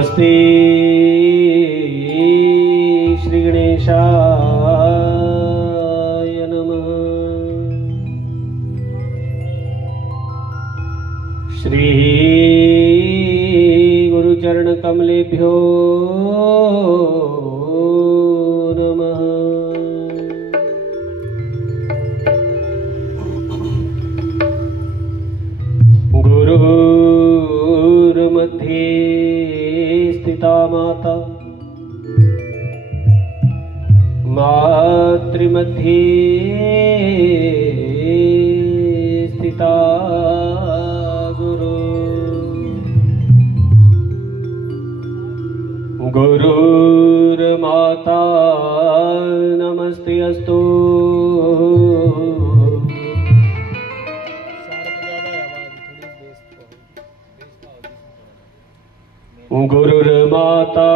नमस्ते श्री गणेशाय नमः। श्री गुरुचरण कमलेभ्यो नमः। गुरुर्मध्ये स्थिता माता, मातृमध्ये स्थिता गुरु, गुरुर्माता नमस्ते अस्तु। गुरुर्माता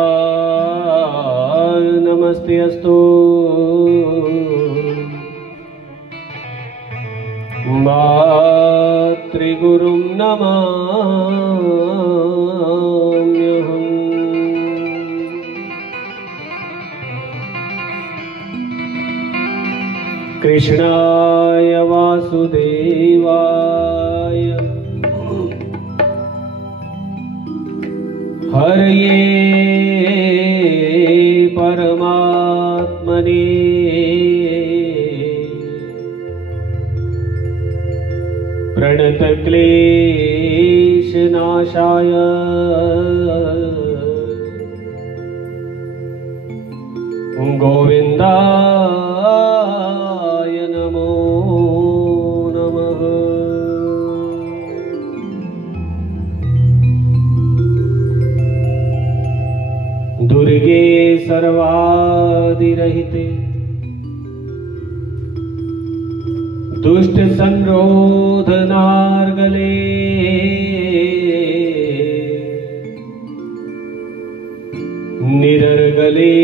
नमस्ते अस्तु। मातृगुरुं नमाम्यहम्। कृष्णाय वासुदेवाय हरये परमात्मने प्रणतक्लेशनाशाय गोविन्दाय नमो नमः। दुर्गे सर्वादिरहिते दुष्ट संरोधनार्गले निरर्गले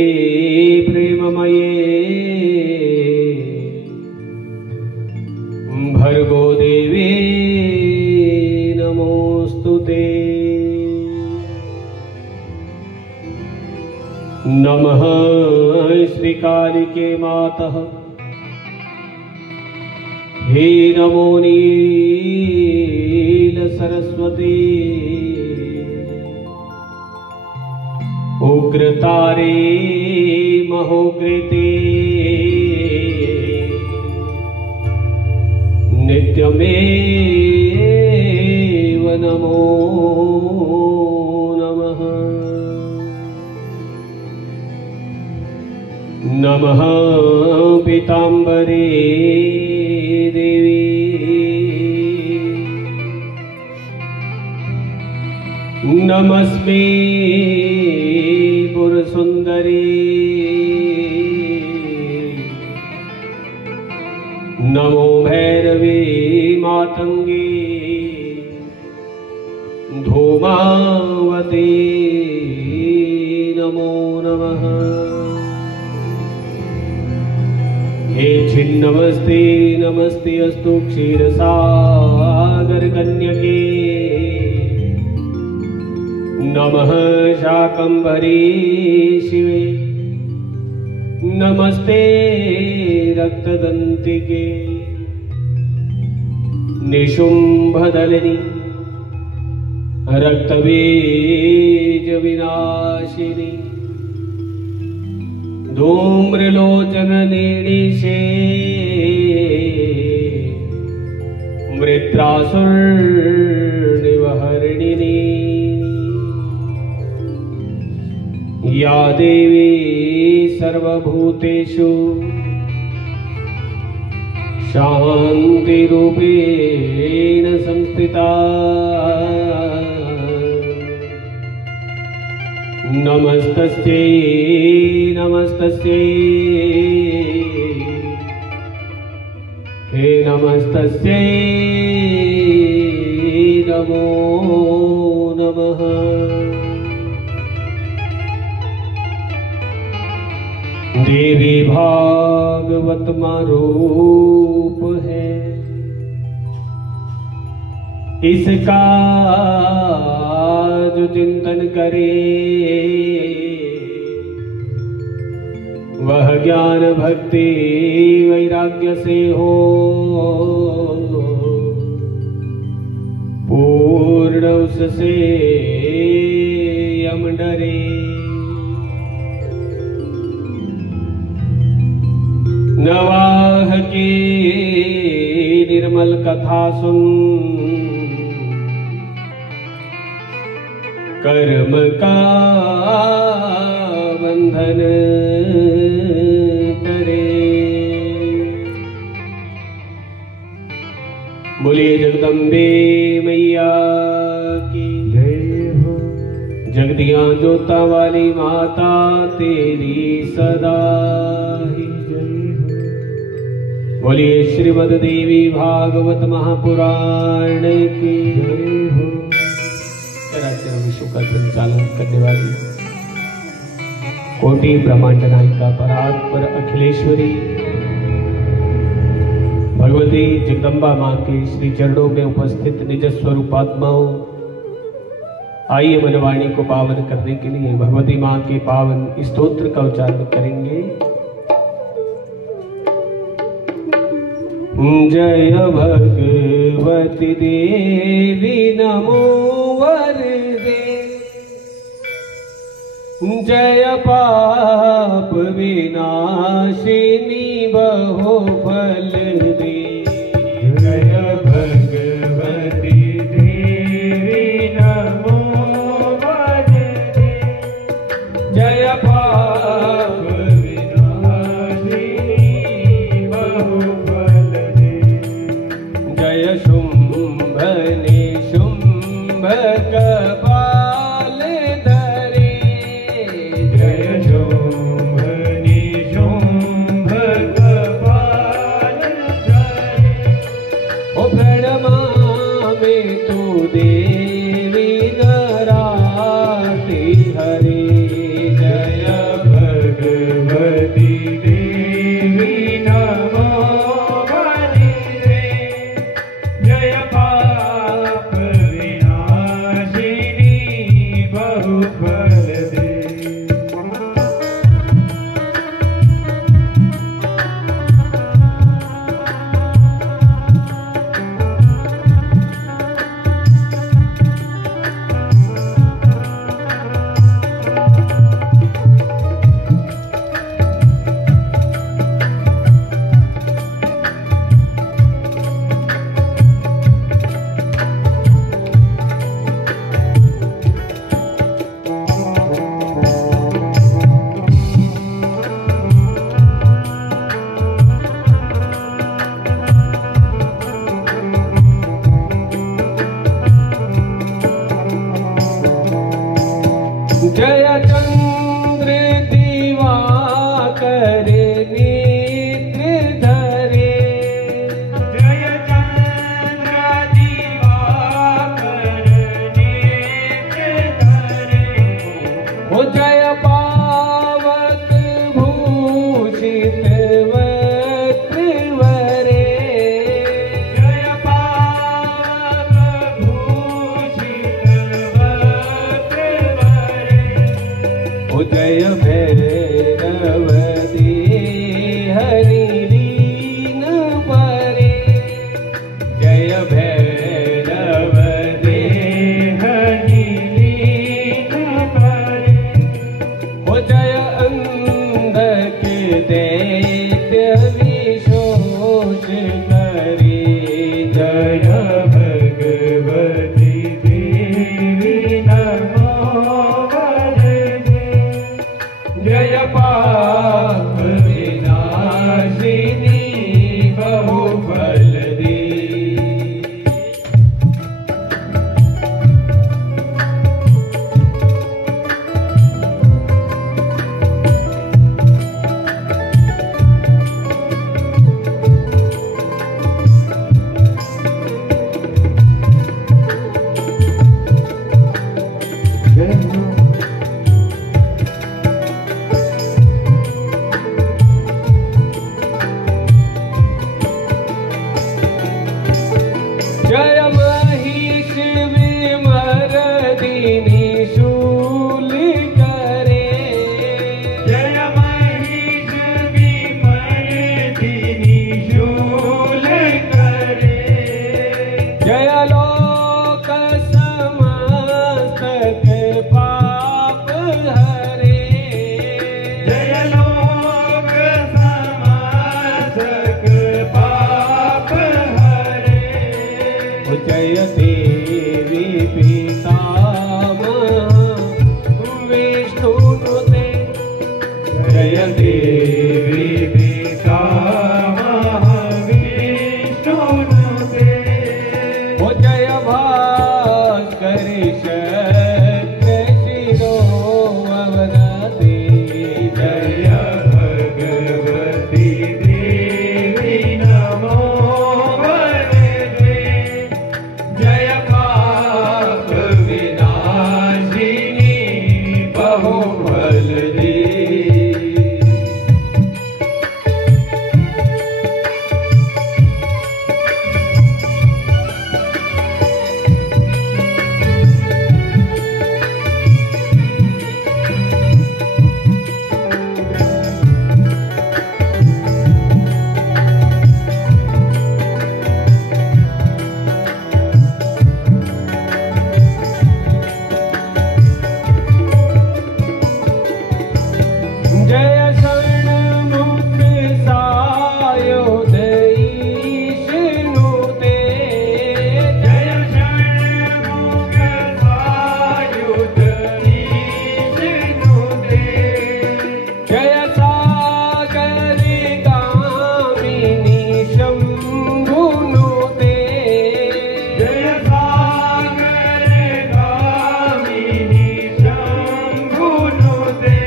प्रेममये भर्गो देवे नमोस्तुते। नमः श्रीकालिके मातः, हे नमो नील सरस्वती। उग्रतारे महोग्रते नित्यमेव नमो नमः। नमः पीताम्बरे देवी, नमस्मे पुरसुंदरी, नमो भैरवी मातंगी धूमावती नमो नमः। हे छिन्नमस्ते नमस्ते अस्तु क्षीरसागर कन्यके। नमः शाकंभरी शिवे, नमस्ते रक्तदंतिके। निशुंभदलिनी रक्तबीज विनाशिनी, धूम्रलोचन नीणीशे मृत्रासुर निवहरिणिनी। या देवी सर्वभूतेषु शान्तिरूपेण संस्थिता। नमस्तस्यै नमस्तस्यै, हे नमस्तस्यै नमो नमः। देवी भागवत मां रूप है, इसका जो चिंतन करे वह ज्ञान भक्ति वैराग्य से हो पूर्ण उससे यम डरे। नवाह की निर्मल कथा सुन कर्म का बंधन करे। बोलिए जगदम्बे मैया की जय हो। जगदियां जोता वाली माता तेरी सदा ही जय हो। बोलिए श्रीमद् देवी भागवत महापुराण की जय हो। चराचर विश्व का संचालन करने वाली कोटि ब्रह्मांड नायिका परात्पर अखिलेश्वरी भगवती जगदम्बा मां के श्री चरणों में उपस्थित निज स्वरूप आत्माओं, आइए मनवाणी को पावन करने के लिए भगवती मां के पावन स्तोत्र का उच्चारण करेंगे। जय भगवती देवी नमो वरदे, जय पाप विनाशिनी बहु फल दे। जय भगवती देवी नमो वरदे, जय पाप विनाशिनी बहु फल दे। जय शुंभ निशुंभ कपाल धरे, जय शुंभ निशुंभ कपाल धरे। ओ प्रणमामि तु देवी नराति हरे। जय भगवती देवी नमो वरदे, जय पाप विनाशिनी बहु फल दे। जय चंद्र दिवाकर नेत्र धरे, जय चंद्र दिवाकर नेत्र धरे। ओ जय पावक भूषित वक्त्र वरे, जय पावक भूषित वक्त्र वरे। ओ जय भैरव हरि लीन परे, जय भैरव हरि लीन परे। ओ जय अंधक दैत्य विशोष करे, जय भगवती देवी नमो वरदे, जय पाप विष्णुनुते जय देवी पिता महाविष्णुनुते ओ जय भास्कर शक्र शिरोमणते जय भगवती देवी नमो वरदे जय पाप विनाशिनी बहुबलदे जय शरणमुख सायुधईशनुते जय शरणमुख सायुधईशनुते जय सागर गामिनी शंभुनुते जय सागर गामिनी शंभुनुते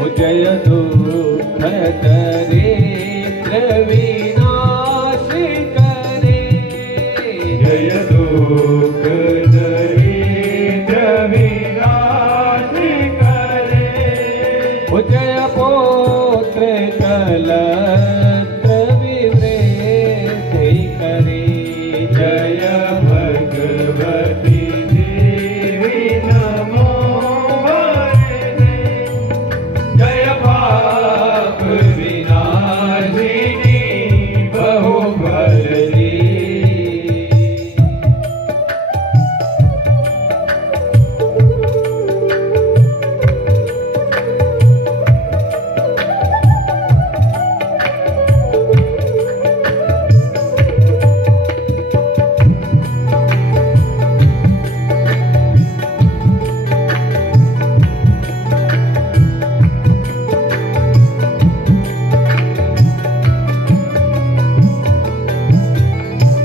ओ जय दुख दरिद्र विनाश करे जय दुख दरिद्र विनाश करे ओ जय पौत्र कलत्र विवृद्धि करे जय भगवती देवी नमो वरदे जय पाप विनाशिनी बहुबलदे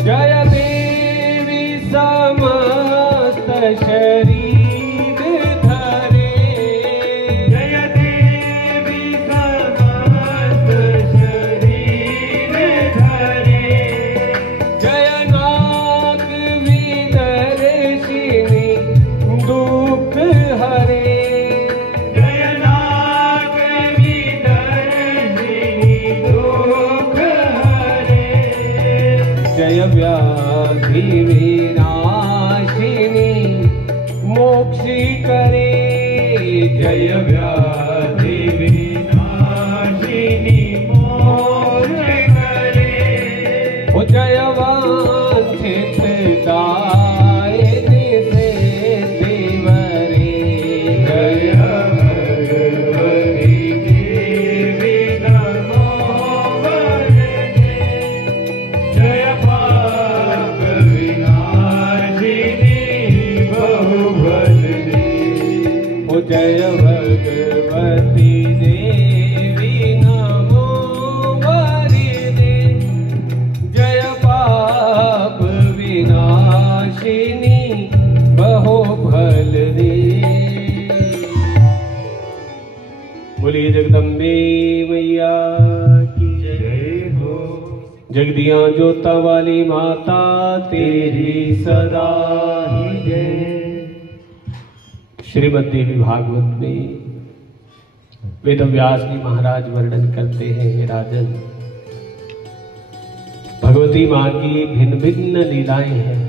जय देवी समस्त शरीर धरे जय देवी समस्त शरीर धरे जय नाग विदर्शिनी दुख हरे जय नाग विदर्शिनी दुख हरे जय व्याधि विनाशिनी मोक्षी करे जय व्याधि विनाशिनी मोक्ष करे ओ जय वांछित दायिनी से देवरे जय भगवती देवी नमो वरदे जय पाप विनाशिनी बहुबलदे ओ जय भगवती देवी नमो वरदे जय पाप विनाशिनी बहुबलदे बोलिए जगदम्बे मैया की जय हो जगदियां जोता वाली माता तेरी सदा ही जय श्रीमद् देवी भागवत में वेदव्यास जी महाराज वर्णन करते हैं हे राजन, भगवती माँ की भिन्न भिन्न लीलाएं हैं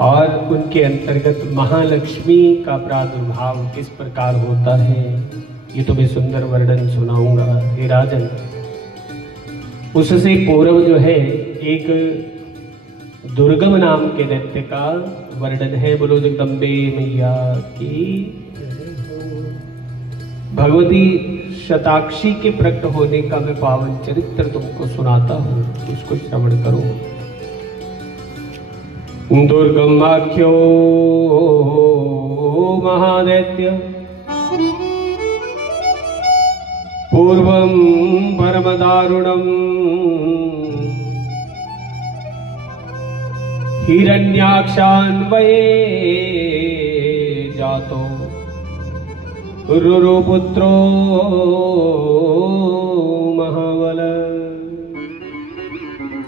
और उनके अंतर्गत महालक्ष्मी का प्रादुर्भाव किस प्रकार होता है ये तो मैं सुंदर वर्णन सुनाऊंगा हे राजन। उससे पूर्व जो है एक दुर्गम नाम के नृत्य का वर्णन है। बोलो जगदम्बे मैया की। भगवती शताक्षी के प्रकट होने का मैं पावन चरित्र तुमको सुनाता हूँ, इसको श्रवण करो। दुर्गमाख्यो महादैत्य पूर्वं परमदारुणं हिरण्याक्षान्वये जातो रुरुपुत्रो महाबल।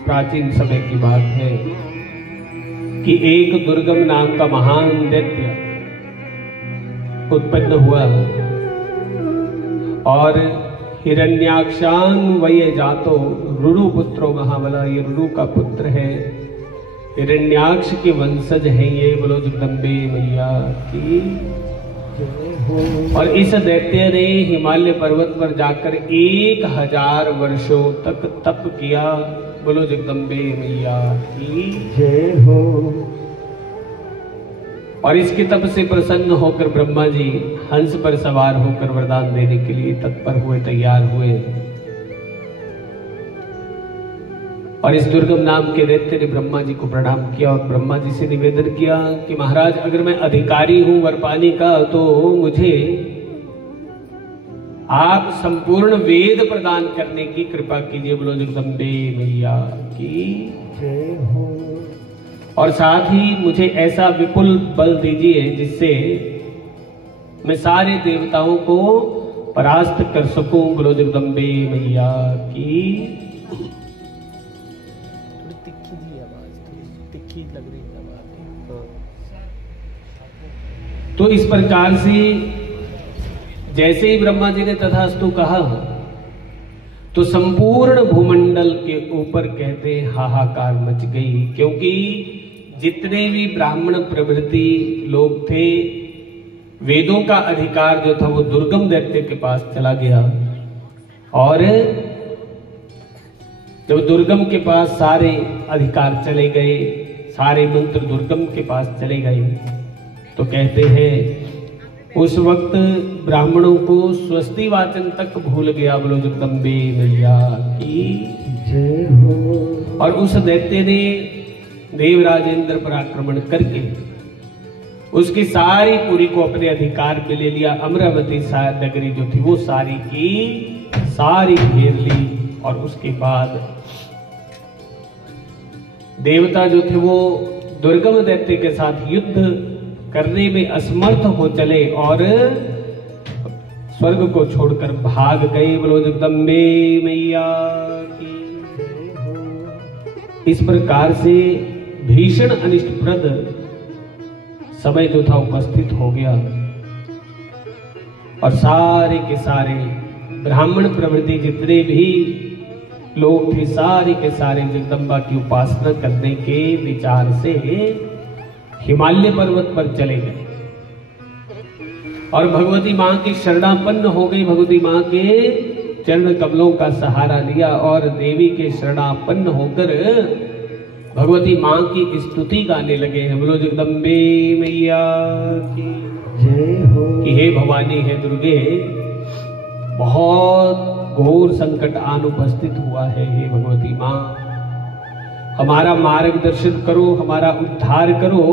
प्राचीन समय की बात है कि एक दुर्गम नाम का महान दैत्य उत्पन्न हुआ और हिरण्याक्षान्वये जातो रुरुपुत्रो महाबला। ये रुरु का पुत्र है, हिरण्याक्ष के वंशज हैं ये। बोलो जगदम्बे मैया की। और इस दैत्य ने हिमालय पर्वत पर जाकर 1000 वर्षों तक तप किया। बोलो जगदम्बे मैया की जय हो। और इसके तप से प्रसन्न होकर ब्रह्मा जी हंस पर सवार होकर वरदान देने के लिए तत्पर हुए, तैयार हुए। और इस दुर्गम नाम के दैत्य ने ब्रह्मा जी को प्रणाम किया और ब्रह्मा जी से निवेदन किया कि महाराज, अगर मैं अधिकारी हूं वर पानी का तो मुझे आप संपूर्ण वेद प्रदान करने की कृपा कीजिए। बोलो जगदम्बे मैया की जय हो। और साथ ही मुझे ऐसा विपुल बल दीजिए जिससे मैं सारे देवताओं को परास्त कर सकूं। बोलो जगदम्बे मैया की। तिखी लग रही है। तो इस प्रकार से जैसे ही ब्रह्मा जी ने तथास्तु कहा तो संपूर्ण भूमंडल के ऊपर कहते हाहाकार मच गई, क्योंकि जितने भी ब्राह्मण प्रभृति लोग थे, वेदों का अधिकार जो था वो दुर्गम दैत्य के पास चला गया। और जब दुर्गम के पास सारे अधिकार चले गए, सारे मंत्र दुर्गम के पास चले गए, तो कहते हैं उस वक्त ब्राह्मणों को स्वस्ति वाचन तक भूल गया। बोलो जगदम्बे मैया की जय हो। और उस दैत्य ने देवराज इंद्र पर आक्रमण करके उसकी सारी पुरी को अपने अधिकार में ले लिया। अमरावती नगरी जो थी वो सारी की सारी घेर ली। और उसके बाद देवता जो थे वो दुर्गम दैत्य के साथ युद्ध करने में असमर्थ हो चले और स्वर्ग को छोड़कर भाग गए। बोलो जगदम्बे मैया की। इस प्रकार से भीषण अनिष्टप्रद समय जो था उपस्थित हो गया और सारे के सारे ब्राह्मण प्रवृत्ति जितने भी लोग थे सारे के सारे जगदम्बा की उपासना करने के विचार से हिमालय पर्वत पर चले गए और भगवती मां की शरणापन्न हो गई। भगवती मां के चरण कमलों का सहारा लिया और देवी के शरणापन्न होकर भगवती मां की स्तुति गाने लगे हैं। बोलो जगदम्बे मैया की जय हो। कि हे भवानी, हे दुर्गे, बहुत घोर संकट आन उपस्थित हुआ है। हे भगवती मां, हमारा मार्गदर्शन करो, हमारा उद्धार करो।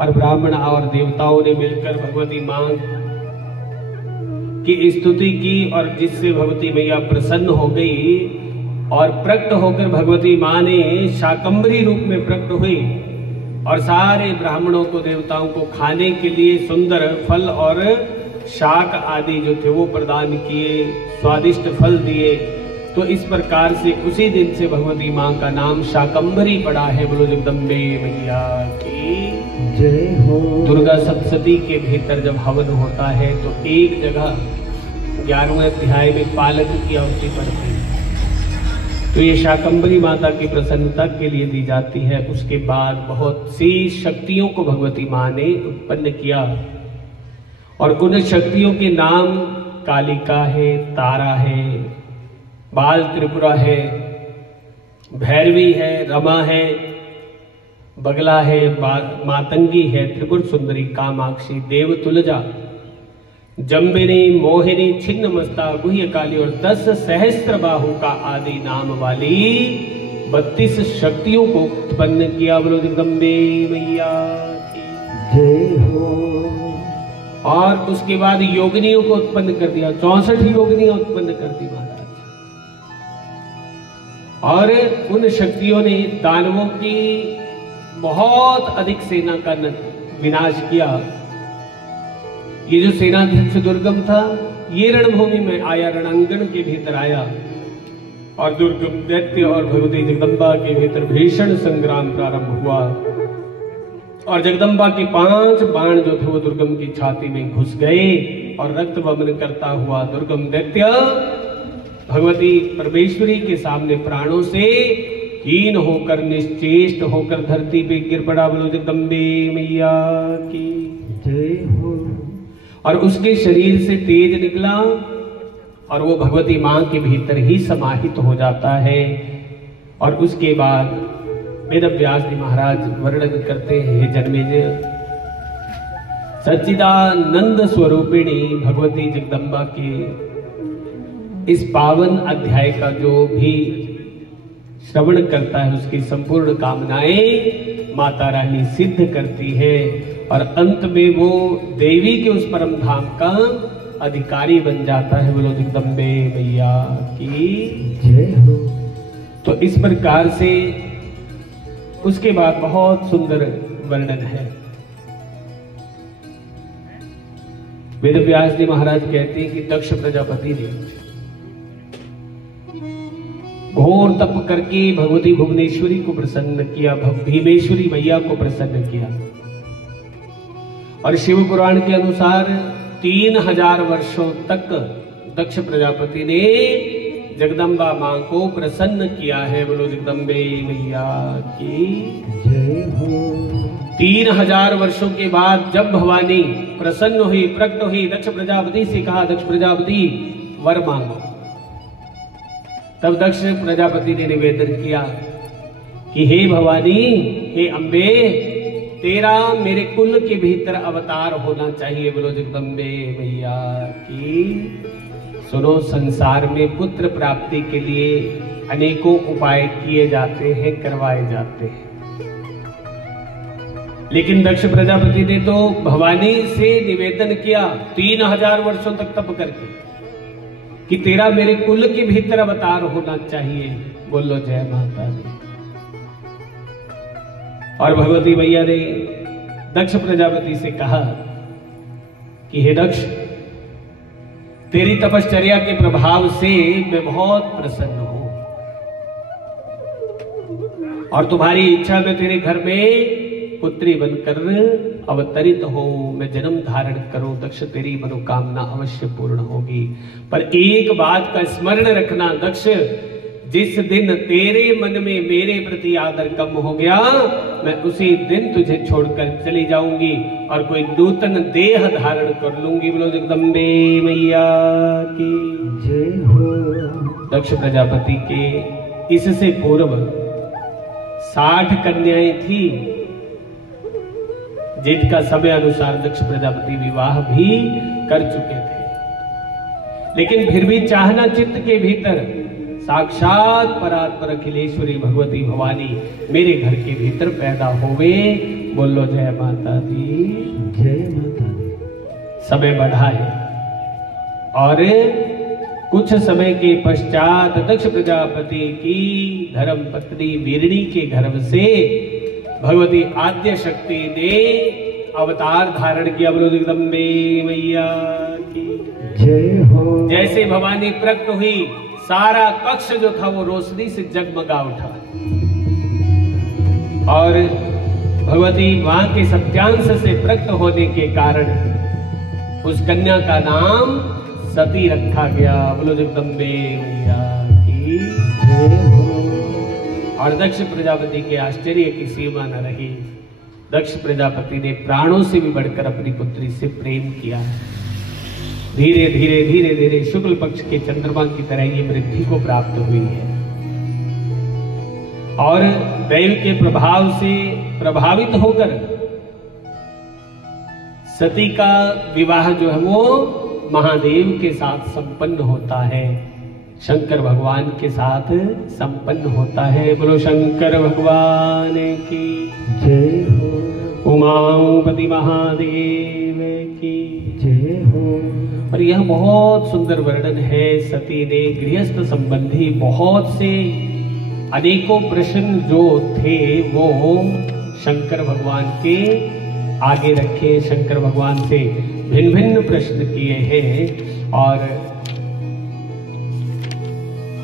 और ब्राह्मण और देवताओं ने मिलकर भगवती मां की स्तुति की और जिससे भगवती मैया प्रसन्न हो गई और प्रकट होकर भगवती मां ने शाकंभरी रूप में प्रकट हुई और सारे ब्राह्मणों को, देवताओं को खाने के लिए सुंदर फल और शाक आदि जो थे वो प्रदान किए, स्वादिष्ट फल दिए। तो इस प्रकार से उसी दिन से भगवती मां का नाम शाकंभरी पड़ा है। बोलो जगदम्बे मैया की जय हो। दुर्गा सप्तशती के भीतर जब हवन होता है तो एक जगह 11वें अध्याय में पालक की आहुति पड़ती है, तो ये शाकंभरी माता की प्रसन्नता के लिए दी जाती है। उसके बाद बहुत सी शक्तियों को भगवती मां ने उत्पन्न किया और उन शक्तियों के नाम कालिका है, तारा है, बाल त्रिपुरा है, भैरवी है, रमा है, बगला है, मातंगी है, त्रिपुर सुंदरी, कामाक्षी, देव तुलजा, जम्बिनी, मोहिनी, छिन्न मस्ता, गुह्य काली और 10 सहस्त्र बाहु का आदि नाम वाली 32 शक्तियों को उत्पन्न किया। बोलो जगदम्बे मैया की जय हो। और उसके बाद योगिनियों को उत्पन्न कर दिया, 64 योगिनियां उत्पन्न कर दी महाराज। और उन शक्तियों ने दानवों की बहुत अधिक सेना का विनाश किया। ये जो सेनाध्यक्ष दुर्गम था, ये रणभूमि में आया, रणांगण के भीतर आया और दुर्गम दैत्य और भगवती जगदम्बा के भीतर भीषण संग्राम प्रारंभ हुआ। और जगदम्बा के 5 बाण जो थे वो दुर्गम की छाती में घुस गए और रक्त वमन करता हुआ दुर्गम दैत्य भगवती परमेश्वरी के सामने प्राणों से हीन होकर, निश्चेष्ट होकर धरती पे गिर पड़ा। बोलो जगदम्बे मैया की जय हो। और उसके शरीर से तेज निकला और वो भगवती मां के भीतर ही समाहित हो जाता है। और उसके बाद वेद व्यास जी महाराज वर्णन करते हैं, जन्मेजय सच्चिदानंद स्वरूपिणी भगवती जगदम्बा के इस पावन अध्याय का जो भी श्रवण करता है उसकी संपूर्ण कामनाएं माता रानी सिद्ध करती है और अंत में वो देवी के उस परम धाम का अधिकारी बन जाता है। बोलो जगदम्बे मैया की जय हो। तो इस प्रकार से उसके बाद बहुत सुंदर वर्णन है। वेद व्यास जी महाराज कहते हैं कि दक्ष प्रजापति ने घोर तप करके भगवती भुवनेश्वरी को प्रसन्न किया, भीमेश्वरी मैया को प्रसन्न किया। और शिव पुराण के अनुसार 3000 वर्षों तक दक्ष प्रजापति ने जगदम्बा मां को प्रसन्न किया है। बोलो जगदम्बे मैया की जय हो। 3000 वर्षों के बाद जब भवानी प्रसन्न हुई, प्रकट हुई, दक्ष प्रजापति से कहा, दक्ष प्रजापति वर मांगो। तब दक्ष प्रजापति ने निवेदन किया कि हे भवानी, हे अम्बे, तेरा मेरे कुल के भीतर अवतार होना चाहिए। बोलो जगदम्बे मैया की। सुनो, संसार में पुत्र प्राप्ति के लिए अनेकों उपाय किए जाते हैं, करवाए जाते हैं, लेकिन दक्ष प्रजापति ने तो भवानी से निवेदन किया 3000 वर्षों तक तप करके कि तेरा मेरे कुल के भीतर अवतार होना चाहिए। बोलो जय माता दी। और भगवती मैया ने दक्ष प्रजापति से कहा कि हे दक्ष, तेरी तपश्चर्या के प्रभाव से मैं बहुत प्रसन्न हूं और तुम्हारी इच्छा में तेरे घर में पुत्री बनकर अवतरित हो, मैं जन्म धारण करूं। दक्ष, तेरी मनोकामना अवश्य पूर्ण होगी। पर एक बात का स्मरण रखना दक्ष, जिस दिन तेरे मन में मेरे प्रति आदर कम हो गया, मैं उसी दिन तुझे छोड़कर चली जाऊंगी और कोई नूतन देह धारण कर लूंगी। बोलो जगदम्बे मैया की जय हो। दक्ष प्रजापति के इससे पूर्व 60 कन्याएं थी जिनका समय अनुसार दक्ष प्रजापति विवाह भी कर चुके थे, लेकिन फिर भी चाहना चित्त के भीतर साक्षात परात्पर अखिलेश्वरी भगवती भवानी मेरे घर के भीतर पैदा होवे। बोलो जय माता दी, जय माता दी। समय बढ़ा है और कुछ समय के पश्चात दक्ष प्रजापति की धर्म पत्नी वीरणी के गर्भ से भगवती आद्य शक्ति ने अवतार धारण किया। बोलो जगदम्बे मैया की जय हो। जैसे भवानी प्रकट हुई, सारा कक्ष जो था वो रोशनी से जगमगा उठा और भगवती मां के सत्यांश से प्रकट होने के कारण उस कन्या का नाम सती रखा गया। बोलो जगदम्बे मैया की जय हो। और दक्ष प्रजापति के आश्चर्य की सीमा न रही। दक्ष प्रजापति ने प्राणों से भी बढ़कर अपनी पुत्री से प्रेम किया। धीरे धीरे धीरे धीरे शुक्ल पक्ष के चंद्रमा की तरह ये वृद्धि को प्राप्त हुई है और दैव के प्रभाव से प्रभावित होकर सती का विवाह जो है वो महादेव के साथ संपन्न होता है, शंकर भगवान के साथ संपन्न होता है। बोलो शंकर भगवान की जय हो। उमापति महादेव की जय हो। और यह बहुत सुंदर वर्णन है। सती ने गृहस्थ संबंधी बहुत से अनेकों प्रश्न जो थे वो शंकर भगवान के आगे रखे, शंकर भगवान से भिन्न भिन्न प्रश्न किए हैं और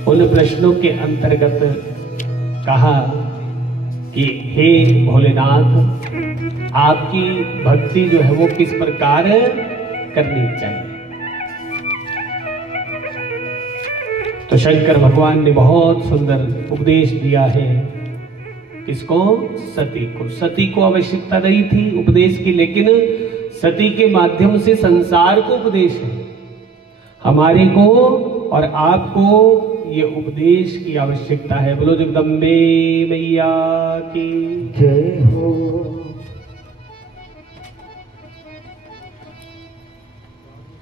उन प्रश्नों के अंतर्गत कहा कि हे भोलेनाथ, आपकी भक्ति जो है वो किस प्रकार करनी चाहिए। तो शंकर भगवान ने बहुत सुंदर उपदेश दिया है। किसको? सती को। सती को आवश्यकता नहीं थी उपदेश की, लेकिन सती के माध्यम से संसार को उपदेश है। हमारे को और आपको ये उपदेश की आवश्यकता है। बोलो जगदम्बे मैया की जय हो।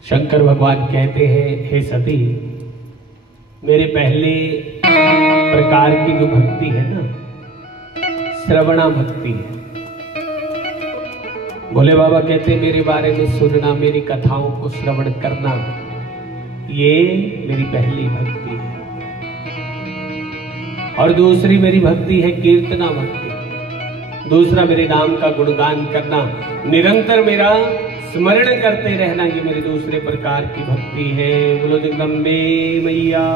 शंकर भगवान कहते हैं, हे सती, मेरे पहले प्रकार की जो भक्ति है ना, श्रवणा भक्ति है। भोले बाबा कहते हैं मेरे बारे में सुनना, मेरी कथाओं को श्रवण करना, ये मेरी पहली भक्ति है। और दूसरी मेरी भक्ति है कीर्तना भक्ति। दूसरा मेरे नाम का गुणगान करना, निरंतर मेरा स्मरण करते रहना, ये मेरे दूसरे प्रकार की भक्ति है। बोलो जगदम्बे मैया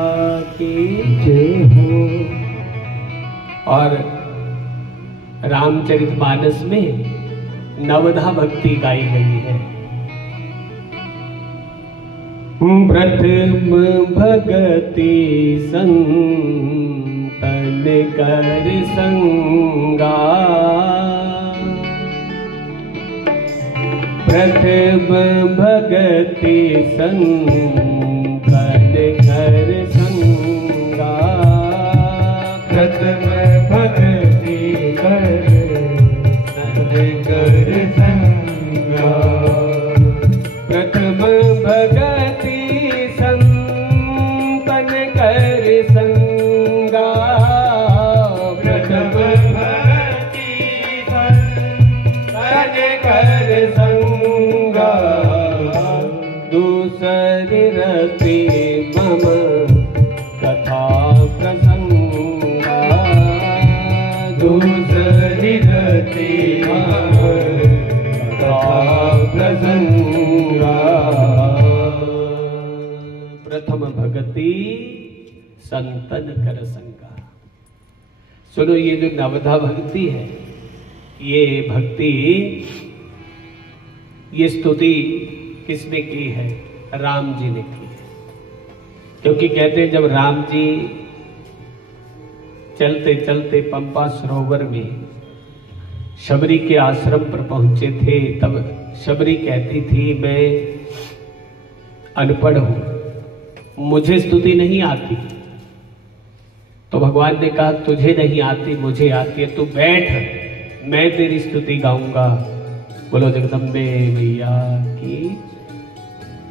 की जय हो। और रामचरितमानस में नवधा भक्ति गाई गई है। प्रथम भगति संतन कर संगा, प्रथम भगति संतन कर संगा, प्रथम भक्ति कर संगा, प्रथम भगति संतन कर संगा, प्रथम भक्ति संतन कर संगा, दूसरी रति मम कथा प्रसंगा, दूसरी रति मम कथा प्रसंगा। प्रथम भगति संतन कर संगा। सुनो, ये जो नवधा भक्ति है, ये भक्ति, ये स्तुति किसने की है? राम जी ने की है। क्योंकि कहते हैं जब राम जी चलते चलते पंपा सरोवर में शबरी के आश्रम पर पहुंचे थे, तब शबरी कहती थी मैं अनपढ़ हूं, मुझे स्तुति नहीं आती। तो भगवान ने कहा तुझे नहीं आती, मुझे आती है, तू बैठ, मैं तेरी स्तुति गाऊंगा। बोलो जगदम्बे मैया की।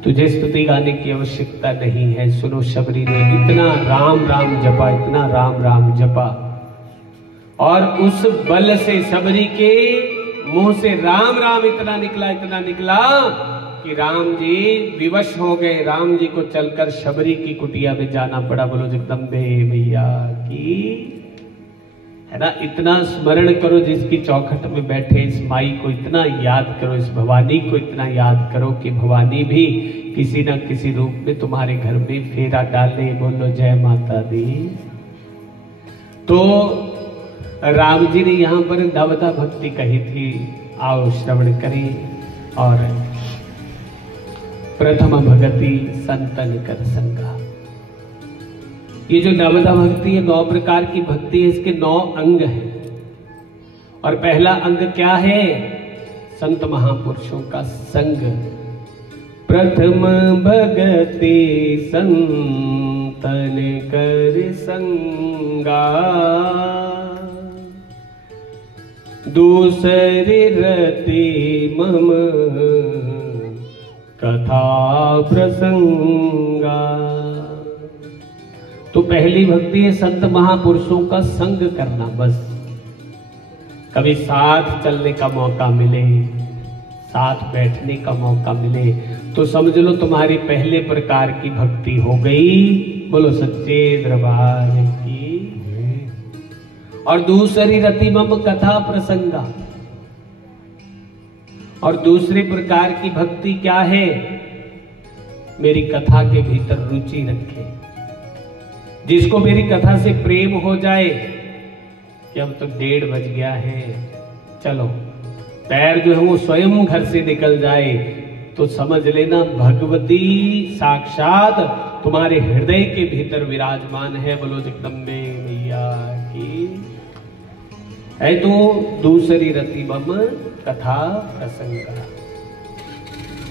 तुझे स्तुति गाने की आवश्यकता नहीं है। सुनो, शबरी ने इतना राम राम जपा, इतना राम राम जपा, और उस बल से शबरी के मुंह से राम राम इतना निकला, इतना निकला कि राम जी विवश हो गए। राम जी को चलकर शबरी की कुटिया में जाना पड़ा। बोलो जगदम्बे मैया की, है ना। इतना स्मरण करो, जिसकी चौखट में बैठे इस माई को इतना याद करो, इस भवानी को इतना याद करो कि भवानी भी किसी न किसी रूप में तुम्हारे घर में फेरा डाले। बोलो जय माता दी। तो राम जी ने यहाँ पर नवधा भक्ति कही थी, आओ श्रवण करें। और प्रथम भगति संतन कर संगा, ये जो नवधा भक्ति है, 9 प्रकार की भक्ति है, इसके 9 अंग हैं। और पहला अंग क्या है? संत महापुरुषों का संग। प्रथम भगति संतन कर संगा, दूसरी रति मम कथा प्रसंगा। तो पहली भक्ति है संत महापुरुषों का संग करना, बस। कभी साथ चलने का मौका मिले, साथ बैठने का मौका मिले, तो समझ लो तुम्हारी पहले प्रकार की भक्ति हो गई। बोलो सच्चे दरबार की। और दूसरी रति मम कथा प्रसंगा, और दूसरे प्रकार की भक्ति क्या है? मेरी कथा के भीतर रुचि रखे, जिसको मेरी कथा से प्रेम हो जाए कि अब तो 1:30 बज गया है, चलो, पैर जो है वो स्वयं घर से निकल जाए, तो समझ लेना भगवती साक्षात तुम्हारे हृदय के भीतर विराजमान है। बोलो जगदम्बे मैया की। है तो दूसरी रति मम कथा प्रसंगा।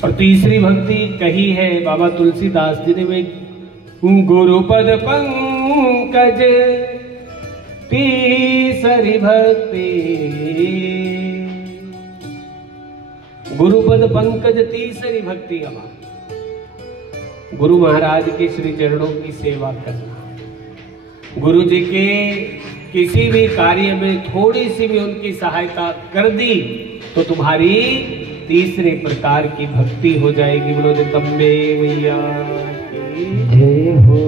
और तीसरी भक्ति कही है बाबा तुलसीदास जी ने, में गुरुपद पंकज तीसरी भक्ति। गुरुपद पंकज तीसरी भक्ति हमारी, गुरु महाराज के श्री चरणों की सेवा करना, गुरु जी के किसी भी कार्य में थोड़ी सी भी उनकी सहायता कर दी तो तुम्हारी तीसरे प्रकार की भक्ति हो जाएगी। बोलो जगदम्बे मैया की जय हो।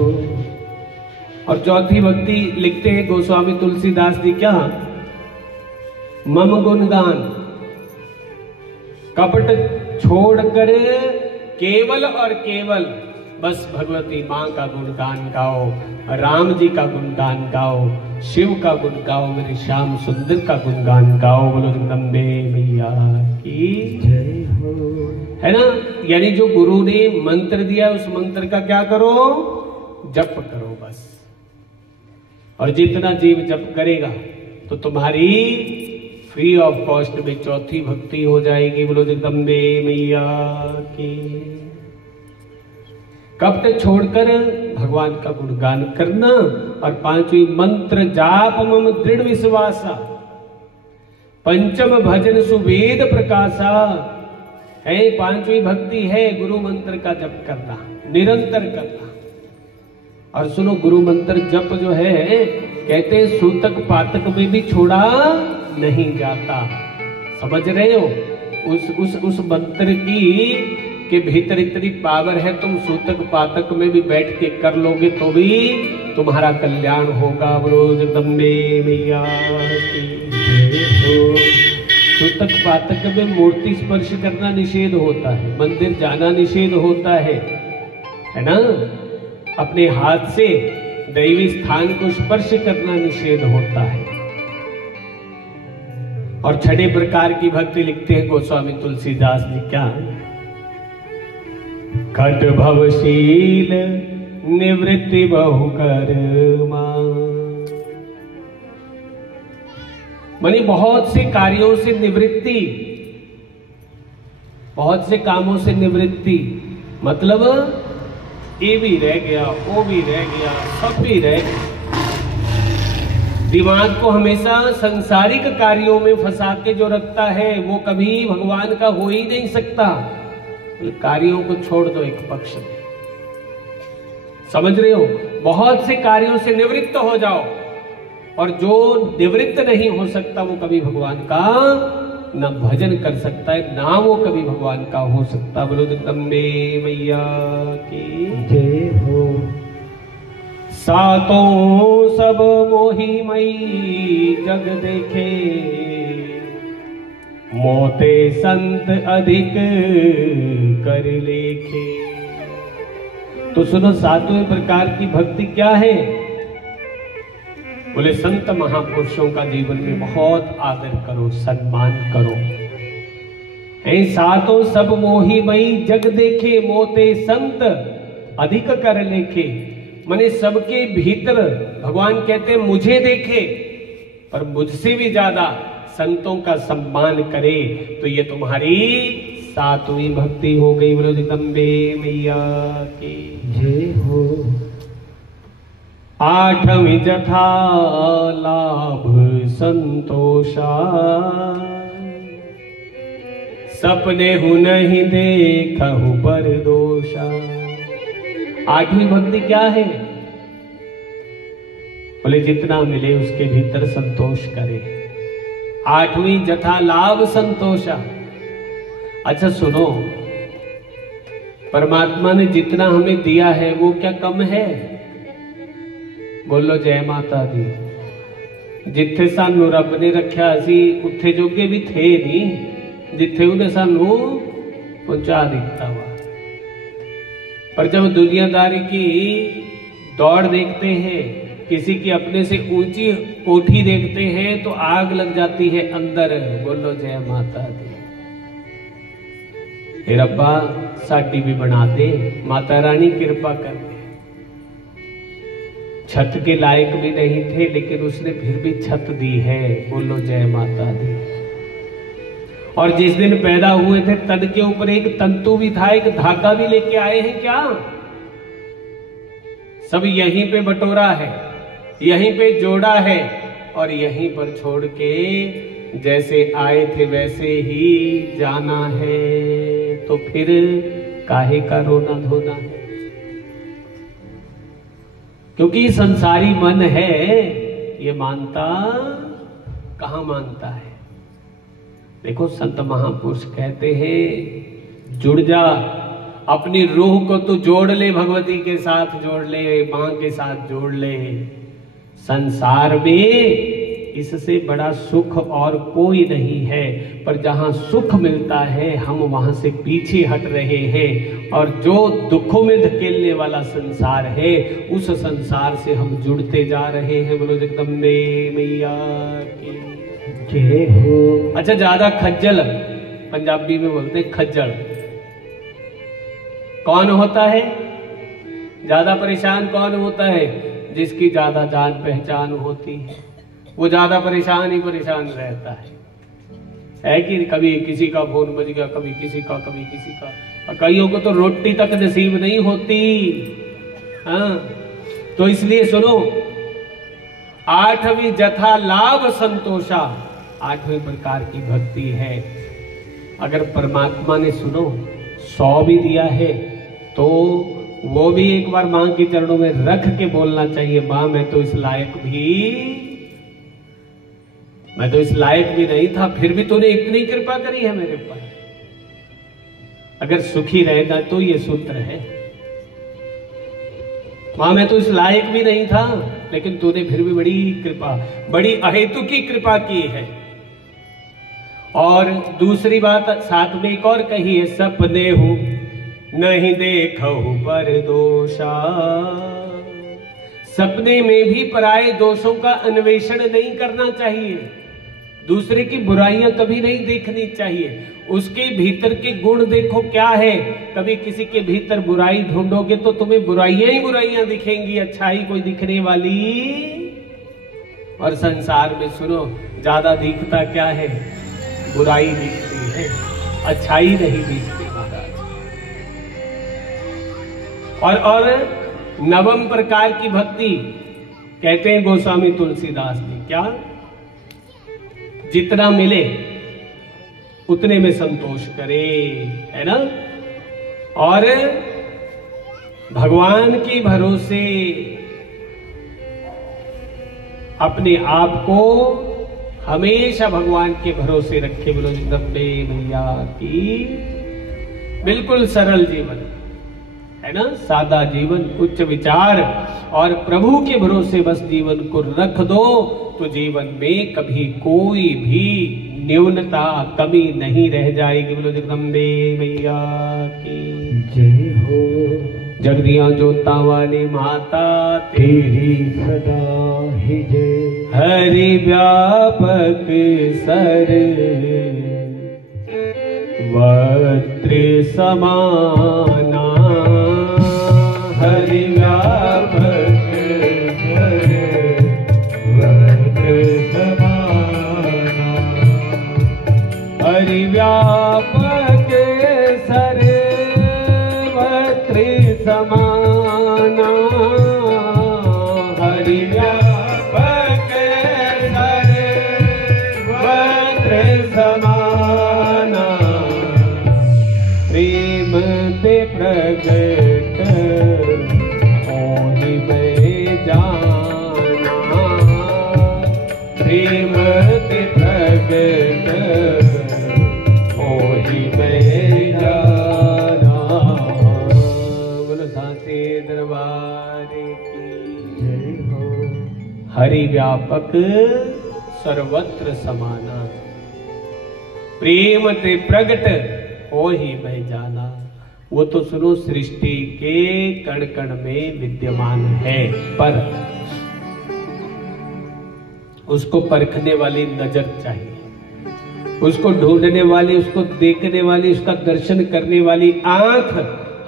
और चौथी भक्ति लिखते हैं गोस्वामी तुलसीदास जी, क्या? मम गुणगान, कपट छोड़कर केवल और केवल बस भगवती माँ का गुणगान गाओ, राम जी का गुणगान गाओ, शिव का गुण गाओ, मेरे श्याम सुंदर का गुणगान गाओ। बोलो जगदम्बे मैया की जय हो। है ना? यानी जो गुरु ने मंत्र दिया उस मंत्र का क्या करो? जप करो बस। और जितना जीव जप करेगा तो तुम्हारी फ्री ऑफ कॉस्ट में चौथी भक्ति हो जाएगी। बोलो जगदम्बे मैया की। कपट छोड़कर भगवान का गुणगान करना। और पांचवी मंत्र जाप मम दृढ़ विश्वासा, पंचम भजन सुवेद प्रकाशा। है पांचवी भक्ति है गुरु मंत्र का जप करना, निरंतर करना। और सुनो, गुरु मंत्र जप जो है कहते हैं सूतक पातक में भी छोड़ा नहीं जाता। समझ रहे हो? उस मंत्र की के भीतर इतनी पावर है, तुम सूतक पातक में भी बैठ के कर लोगे तो भी तुम्हारा कल्याण होगा। बोलो जगदम्बे मैया की जय हो। सूतक पातक में मूर्ति स्पर्श करना निषेध होता है, मंदिर जाना निषेध होता है ना? अपने हाथ से दैवी स्थान को स्पर्श करना निषेध होता है। और छठे प्रकार की भक्ति लिखते हैं गोस्वामी तुलसीदास जी, क्या? खट भवशील निवृत्ति बहु कर्मा। मानी बहुत से कार्यों से निवृत्ति, बहुत से कामों से निवृत्ति। मतलब ये भी रह गया, वो भी रह गया, सब भी रह गया। दिमाग को हमेशा संसारिक कार्यों में फंसा के जो रखता है वो कभी भगवान का हो ही नहीं सकता। कार्यों को छोड़ दो एक पक्ष में, समझ रहे हो? बहुत से कार्यों से निवृत्त हो जाओ। और जो निवृत्त नहीं हो सकता वो कभी भगवान का न भजन कर सकता है, ना वो कभी भगवान का हो सकता। बोलो जगदम्बे मैया की जय हो। सातों सब मोही मई जग देखे, मोते संत अधिक कर लेखे। तो सुनो, सातवें प्रकार की भक्ति क्या है? बोले संत महापुरुषों का जीवन में बहुत आदर करो, सम्मान करो। ऐ सातों सब मोही मई जग देखे, मोते संत अधिक कर लेखे। माने सबके भीतर भगवान कहते मुझे देखे पर मुझसे भी ज्यादा संतों का सम्मान करे, तो ये तुम्हारी सातवीं भक्ति हो गई। बोलो जगदम्बे मैया की जय हो। आठवीं जथा लाभ संतोषा, सपने हूं नहीं देखहु पर दोषा। आठवीं भक्ति क्या है? बोले जितना मिले उसके भीतर संतोष करे। 8वीं जथा लाभ संतोषा। अच्छा सुनो, परमात्मा ने जितना हमें दिया है वो क्या कम है? बोलो जय माता दी। जिथे सानू रब ने रखा असी उत्थे जोगे भी थे नहीं, जिथे उन्हें सानू पहुंचा दिता हुआ। पर जब दुनियादारी की दौड़ देखते हैं, किसी की अपने से ऊंची कोठी देखते हैं तो आग लग जाती है अंदर। बोलो जय माता दी। हे रब्बा साडी भी बना दे, माता रानी कृपा कर दे। छत के लायक भी नहीं थे लेकिन उसने फिर भी छत दी है। बोलो जय माता दी। और जिस दिन पैदा हुए थे तन के ऊपर एक तंतु भी था, एक धागा भी लेके आए हैं क्या? सब यहीं पे बटोरा है, यहीं पे जोड़ा है और यहीं पर छोड़ के जैसे आए थे वैसे ही जाना है। तो फिर काहे का रोना धोना है? क्योंकि संसारी मन है, ये मानता कहां मानता है। देखो संत महापुरुष कहते हैं जुड़ जा, अपनी रूह को तू जोड़ ले, भगवती के साथ जोड़ ले, मां के साथ जोड़ ले। संसार में इससे बड़ा सुख और कोई नहीं है, पर जहां सुख मिलता है हम वहां से पीछे हट रहे हैं। और जो दुखों में धकेलने वाला संसार है उस संसार से हम जुड़ते जा रहे हैं। बोलो जगदम्बे मैया की जय हो। अच्छा ज्यादा खज्जल, पंजाबी में बोलते हैं खज्जल, कौन होता है? ज्यादा परेशान कौन होता है? जिसकी ज्यादा जान पहचान होती है, वो ज्यादा परेशान ही परेशान रहता है कि कभी किसी का फोन बज गया, कभी किसी का, कभी किसी का। और कईयों को तो रोटी तक नसीब नहीं होती। हाँ, तो इसलिए सुनो, 8वीं जथा लाभ संतोषा, 8वें प्रकार की भक्ति है। अगर परमात्मा ने सुनो 100 भी दिया है तो वो भी एक बार मां के चरणों में रख के बोलना चाहिए, मां मैं तो इस लायक भी नहीं था, फिर भी तूने इतनी कृपा करी है मेरे ऊपर। अगर सुखी रहना तो ये सूत्र है, मां मैं तो इस लायक भी नहीं था लेकिन तूने फिर भी बड़ी कृपा, बड़ी अहेतु की कृपा की है। और दूसरी बात साथ में एक और कही है, सपने हूं नहीं देखहु पर दोषा। सपने में भी पराये दोषों का अन्वेषण नहीं करना चाहिए, दूसरे की बुराइयां कभी नहीं देखनी चाहिए। उसके भीतर के गुण देखो क्या है। कभी किसी के भीतर बुराई ढूंढोगे तो तुम्हें बुराइयां ही बुराइयां दिखेंगी, अच्छाई कोई दिखने वाली। और संसार में सुनो ज्यादा दिखता क्या है? बुराई दिखती है, अच्छाई नहीं दिखती महाराज। और नवम प्रकार की भक्ति कहते हैं गोस्वामी तुलसीदास जी, क्या? जितना मिले उतने में संतोष करे, है ना। और भगवान के भरोसे अपने आप को हमेशा भगवान के भरोसे रखे। बोलो जगदम्बे मैया की। बिल्कुल सरल जीवन है ना, सादा जीवन, उच्च विचार और प्रभु के भरोसे बस जीवन को रख दो तो जीवन में कभी कोई भी न्यूनता, कमी नहीं रह जाएगी। बोलो जगदम्बे मैया की जय हो। जगदियां जोता वाली माता तेरी सदा ही जय। हरि व्यापक सर वक्त्र समाना। हरि व्यापक सर वक्त्र समाना। हरि व्यापक सर वक्त्र समाना। हरि व्यापक सर वक्त्र समाना। प्रेम ते प्रगट होहि में जाना। प्रेम ते प्रगट परिव्यापक सर्वत्र समाना, प्रेम ते प्रगट हो ही मैं जाना। वो तो सुनो सृष्टि के कण कण में विद्यमान है, पर उसको परखने वाली नजर चाहिए, उसको ढूंढने वाली, उसको देखने वाली, उसका दर्शन करने वाली आंख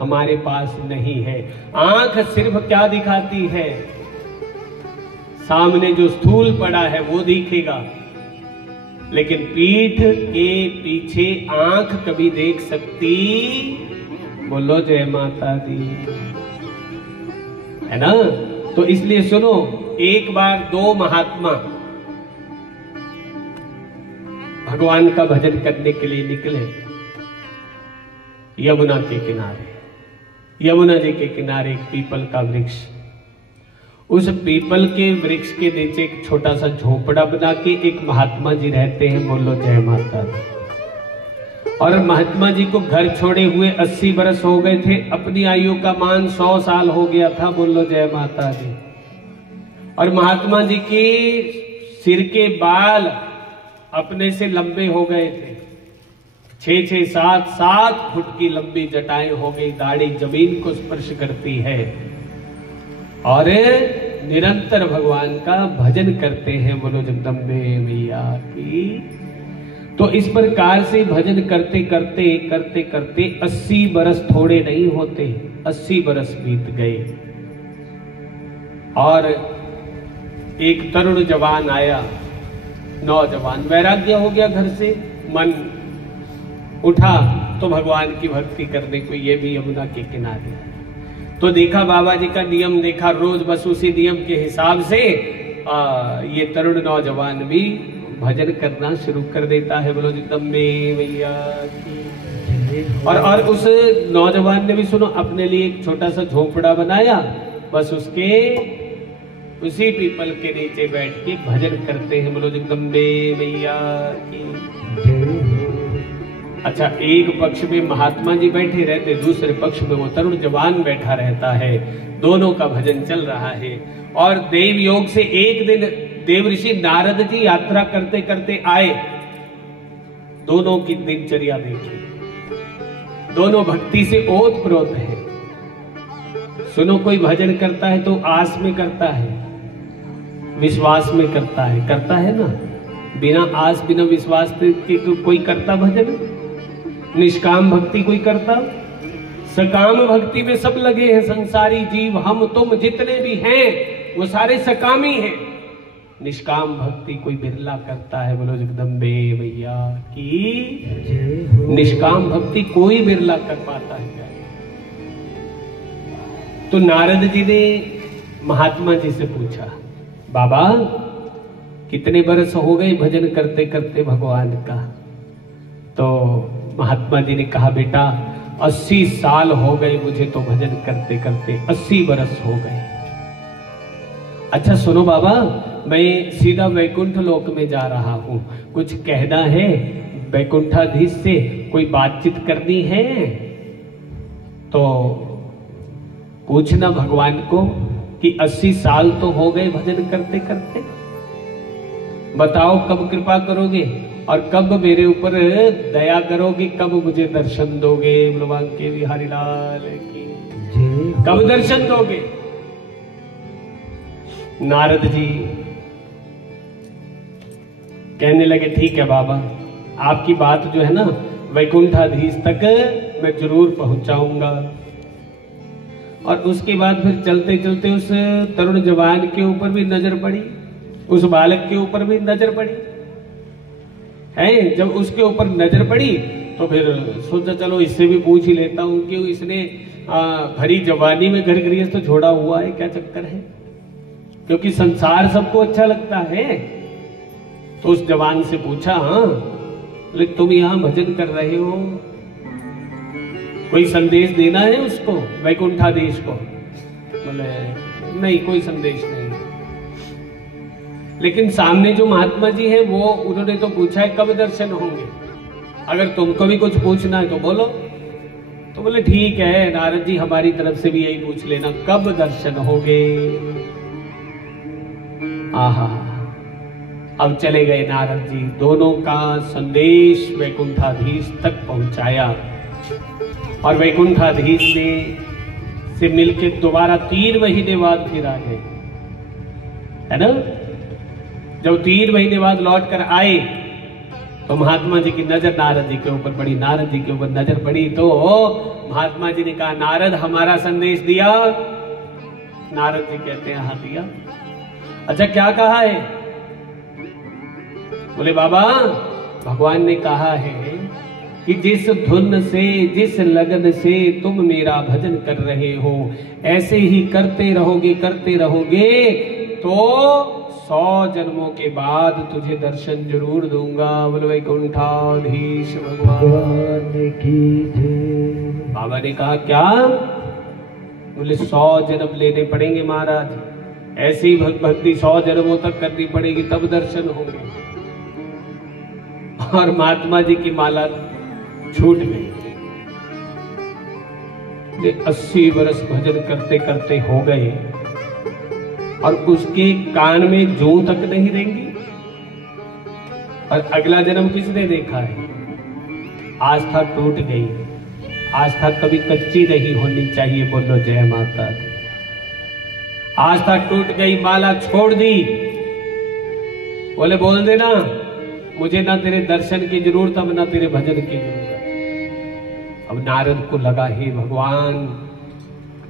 हमारे पास नहीं है। आंख सिर्फ क्या दिखाती है? सामने जो स्थूल पड़ा है वो दिखेगा, लेकिन पीठ के पीछे आंख कभी देख सकती? बोलो जय माता दी, है ना? तो इसलिए सुनो, एक बार दो महात्मा भगवान का भजन करने के लिए निकले यमुना के किनारे। यमुना जी के किनारे एक पीपल का वृक्ष, उस पीपल के वृक्ष के नीचे एक छोटा सा झोपड़ा बना के एक महात्मा जी रहते हैं। बोलो जय माता दी। और महात्मा जी को घर छोड़े हुए 80 बरस हो गए थे, अपनी आयु का मान 100 साल हो गया था। बोलो जय माता दी। और महात्मा जी के सिर के बाल अपने से लंबे हो गए थे, 6-6, 7-7 फुट की लंबी जटाएं हो गई, दाढ़ी जमीन को स्पर्श करती है और निरंतर भगवान का भजन करते हैं। बोलो जगदम्बे मैया की। तो इस प्रकार से भजन करते करते करते करते 80 बरस थोड़े नहीं होते, 80 बरस बीत गए और एक तरुण जवान आया, नौजवान, वैराग्य हो गया, घर से मन उठा तो भगवान की भक्ति करने को ये भी यमुना के किनारे। तो देखा बाबा जी का नियम, देखा रोज बस उसी नियम के हिसाब से ये तरुण नौजवान भी भजन करना शुरू कर देता है। बोलो जगदम्बे मैया की। और उस नौजवान ने भी सुनो अपने लिए एक छोटा सा झोपड़ा बनाया, बस उसके उसी पीपल के नीचे बैठ के भजन करते हैं। बोलो जगदम्बे मैया की। अच्छा, एक पक्ष में महात्मा जी बैठे रहते, दूसरे पक्ष में वो तरुण जवान बैठा रहता है, दोनों का भजन चल रहा है। और देव योग से एक दिन देव ऋषि नारद जी यात्रा करते करते आए, दोनों की दिनचर्या देखी, दोनों भक्ति से ओतप्रोत है। सुनो, कोई भजन करता है तो आस में करता है, विश्वास में करता है ना। बिना आस बिना विश्वास के कोई करता भजन? निष्काम भक्ति कोई करता? सकाम भक्ति में सब लगे हैं, संसारी जीव हम तुम जितने भी हैं वो सारे सकामी हैं। निष्काम भक्ति कोई बिरला करता है। बोलो जगदम्बे मैया की। निष्काम भक्ति कोई बिरला कर पाता है। तो नारद जी ने महात्मा जी से पूछा, बाबा कितने बरस हो गए भजन करते करते भगवान का? तो महात्मा जी ने कहा, बेटा 80 साल हो गए मुझे तो भजन करते करते, 80 बरस हो गए। अच्छा सुनो बाबा, मैं सीधा वैकुंठ लोक में जा रहा हूं, कुछ कहना है वैकुंठाधीश से, कोई बातचीत करनी है तो पूछना भगवान को कि 80 साल तो हो गए भजन करते करते, बताओ कब कृपा करोगे और कब मेरे ऊपर दया करोगे, कब मुझे दर्शन दोगे? भगवान के बिहारी लाल की, कब दर्शन दोगे? नारद जी कहने लगे, ठीक है बाबा, आपकी बात जो है ना वैकुंठाधीश तक मैं जरूर पहुंचाऊंगा। और उसके बाद फिर चलते चलते उस तरुण जवान के ऊपर भी नजर पड़ी, उस बालक के ऊपर भी नजर पड़ी है। जब उसके ऊपर नजर पड़ी तो फिर सोचा चलो इससे भी पूछ ही लेता हूं कि इसने भरी जवानी में घर गृहस्थ तो छोड़ा हुआ है, क्या चक्कर है? क्योंकि संसार सबको अच्छा लगता है। तो उस जवान से पूछा, हाँ लेकिन तुम यहां भजन कर रहे हो, कोई संदेश देना है उसको, वैकुंठाधीश को? बोले नहीं, कोई संदेश नहीं। लेकिन सामने जो महात्मा जी हैं वो, उन्होंने तो पूछा है कब दर्शन होंगे, अगर तुमको भी कुछ पूछना है तो बोलो। तो बोले ठीक है नारद जी, हमारी तरफ से भी यही पूछ लेना, कब दर्शन होंगे? आहा, अब चले गए नारद जी। दोनों का संदेश वैकुंठाधीश तक पहुंचाया और वैकुंठाधीश ने से मिलके दोबारा 3 महीने बाद फिर आ गए, है ना। जब 3 महीने बाद लौट कर आए तो महात्मा जी की नजर नारद जी के ऊपर पड़ी। नारद जी के ऊपर नजर पड़ी तो महात्मा जी ने कहा, नारद हमारा संदेश दिया? नारद जी कहते हैं हाँ दिया। अच्छा क्या कहा है? बोले बाबा भगवान ने कहा है कि जिस धुन से जिस लगन से तुम मेरा भजन कर रहे हो ऐसे ही करते रहोगे तो 100 जन्मों के बाद तुझे दर्शन जरूर दूंगा। बोलो वैकुंठाधीश भगवान की जय। बाबा ने कहा क्या? बोले 100 जन्म लेने पड़ेंगे महाराज, ऐसी भक्ति 100 जन्मों तक करनी पड़ेगी तब दर्शन होंगे। और महात्मा जी की माला छूट गई। 80 वर्ष भजन करते करते हो गए और उसके कान में जूं तक नहीं रेंगी। और अगला जन्म किसने देखा है? आस्था टूट गई। आस्था कभी कच्ची नहीं होनी चाहिए। बोलो जय माता दी। आस्था टूट गई, माला छोड़ दी। बोले बोल देना मुझे ना तेरे दर्शन की जरूरत, अब ना तेरे भजन की जरूरत। अब नारद को लगा हे भगवान,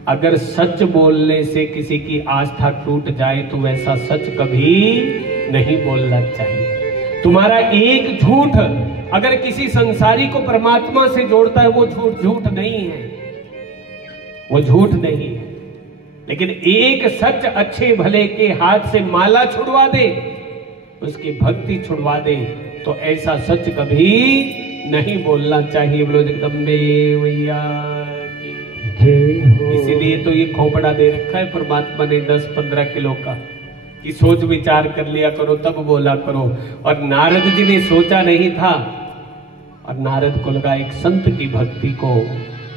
अगर सच बोलने से किसी की आस्था टूट जाए तो वैसा सच कभी नहीं बोलना चाहिए। तुम्हारा एक झूठ अगर किसी संसारी को परमात्मा से जोड़ता है वो झूठ नहीं है, वो झूठ नहीं है। लेकिन एक सच अच्छे भले के हाथ से माला छुड़वा दे, उसकी भक्ति छुड़वा दे, तो ऐसा सच कभी नहीं बोलना चाहिए। बोलो जगदम्बे मैया की जय। इसीलिए तो ये खोपड़ा दे रखा है परमात्मा ने 10-15 किलो का, कि सोच विचार कर लिया करो तब बोला करो। और नारद जी ने सोचा नहीं था, और नारद को लगा एक संत की भक्ति को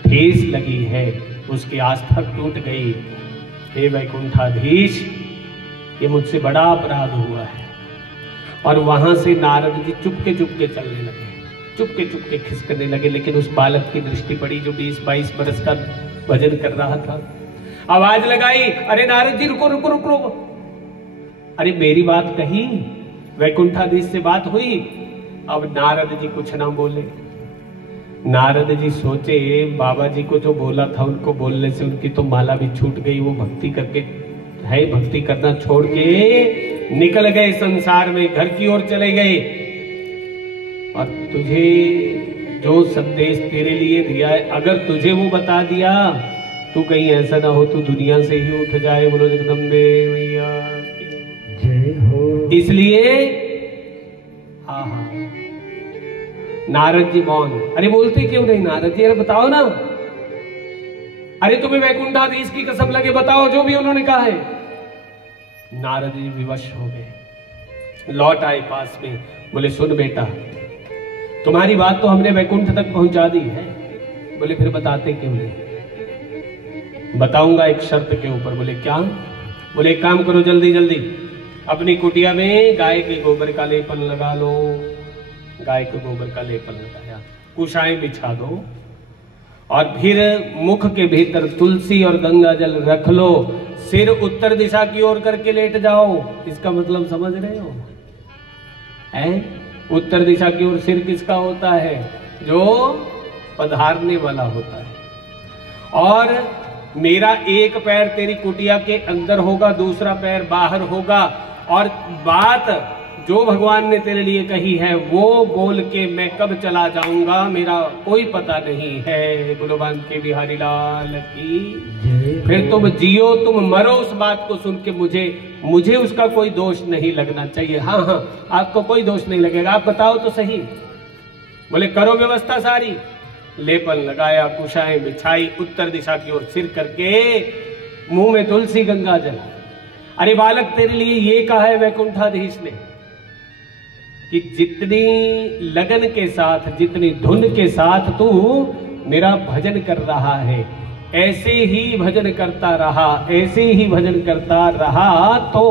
ठेस लगी है, उसकी आस्था टूट गई। हे वैकुंठाधीश, ये मुझसे बड़ा अपराध हुआ है। और वहां से नारद जी चुपके चुपके चलने लगे, चुपके चुपके खिसकने लगे। लेकिन उस बालक की दृष्टि पड़ी जो 20-22 बरस का भजन कर रहा था। आवाज लगाई, अरे नारद जी रुको रुको रुको। अरे मेरी बात कही, वैकुंठाधीश से बात हुई। अब नारद जी कुछ ना बोले। नारद जी सोचे बाबा जी को जो बोला था उनको बोलने से उनकी तो माला भी छूट गई। वो भक्ति करके है, भक्ति करना छोड़ के निकल गए संसार में, घर की ओर चले गए। और तुझे जो संदेश तेरे लिए दिया है, अगर तुझे वो बता दिया तो कहीं ऐसा ना हो तू दुनिया से ही उठ जाए। बोलो जगदम्बे मैया जय हो। इसलिए नारद जी मौन। अरे बोलते क्यों नहीं नारद जी? अरे बताओ ना। अरे तुम्हें वैकुंठाधीश की कसम लगे बताओ जो भी उन्होंने कहा है। नारद जी विवश हो गए, लौट आए पास में। बोले सुन बेटा, तुम्हारी बात तो हमने वैकुंठ तक पहुंचा दी है। बोले फिर बताते क्यों नहीं? बताऊंगा एक शर्त के ऊपर। बोले क्या? बोले एक काम करो जल्दी जल्दी, अपनी कुटिया में गाय के गोबर का लेपन लगा लो। गाय के गोबर का लेपन लगाया, कुशाएं बिछा दो, और फिर मुख के भीतर तुलसी और गंगा जल रख लो। सिर उत्तर दिशा की ओर करके लेट जाओ। इसका मतलब समझ रहे हो? उत्तर दिशा की ओर सिर किसका होता है? जो पधारने वाला होता है। और मेरा एक पैर तेरी कुटिया के अंदर होगा, दूसरा पैर बाहर होगा। और बात जो भगवान ने तेरे लिए कही है वो बोल के मैं कब चला जाऊंगा मेरा कोई पता नहीं है। गुरुवान के बिहारी लाल की। फिर तुम जियो तुम मरो, उस बात को सुन के मुझे उसका कोई दोष नहीं लगना चाहिए। हाँ हाँ, आपको कोई दोष नहीं लगेगा, आप बताओ तो सही। बोले करो व्यवस्था सारी। लेपन लगाया, कुशाएं बिछाई, उत्तर दिशा की ओर सिर करके, मुंह में तुलसी गंगा जल। अरे बालक तेरे लिए ये कहा है वैकुंठाधीश ने कि जितनी लगन के साथ, जितनी धुन के साथ तू मेरा भजन कर रहा है, ऐसे ही भजन करता रहा, ऐसे ही भजन करता रहा तो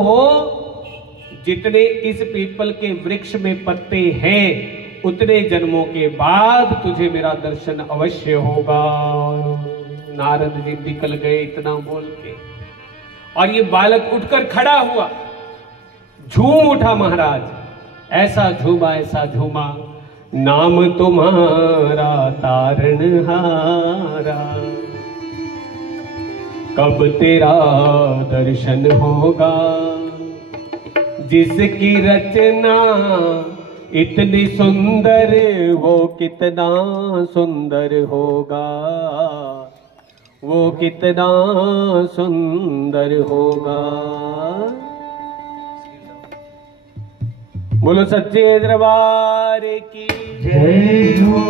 जितने इस पीपल के वृक्ष में पत्ते हैं उतने जन्मों के बाद तुझे मेरा दर्शन अवश्य होगा। नारद जी निकल गए इतना बोल के, और ये बालक उठकर खड़ा हुआ, झूम उठा महाराज, ऐसा झूमा नाम तुम्हारा तारणहारा, कब तेरा दर्शन होगा, जिसकी रचना इतनी सुंदर वो कितना सुंदर होगा, वो कितना सुंदर होगा। बोलो सच्चे दरबार की जय हो।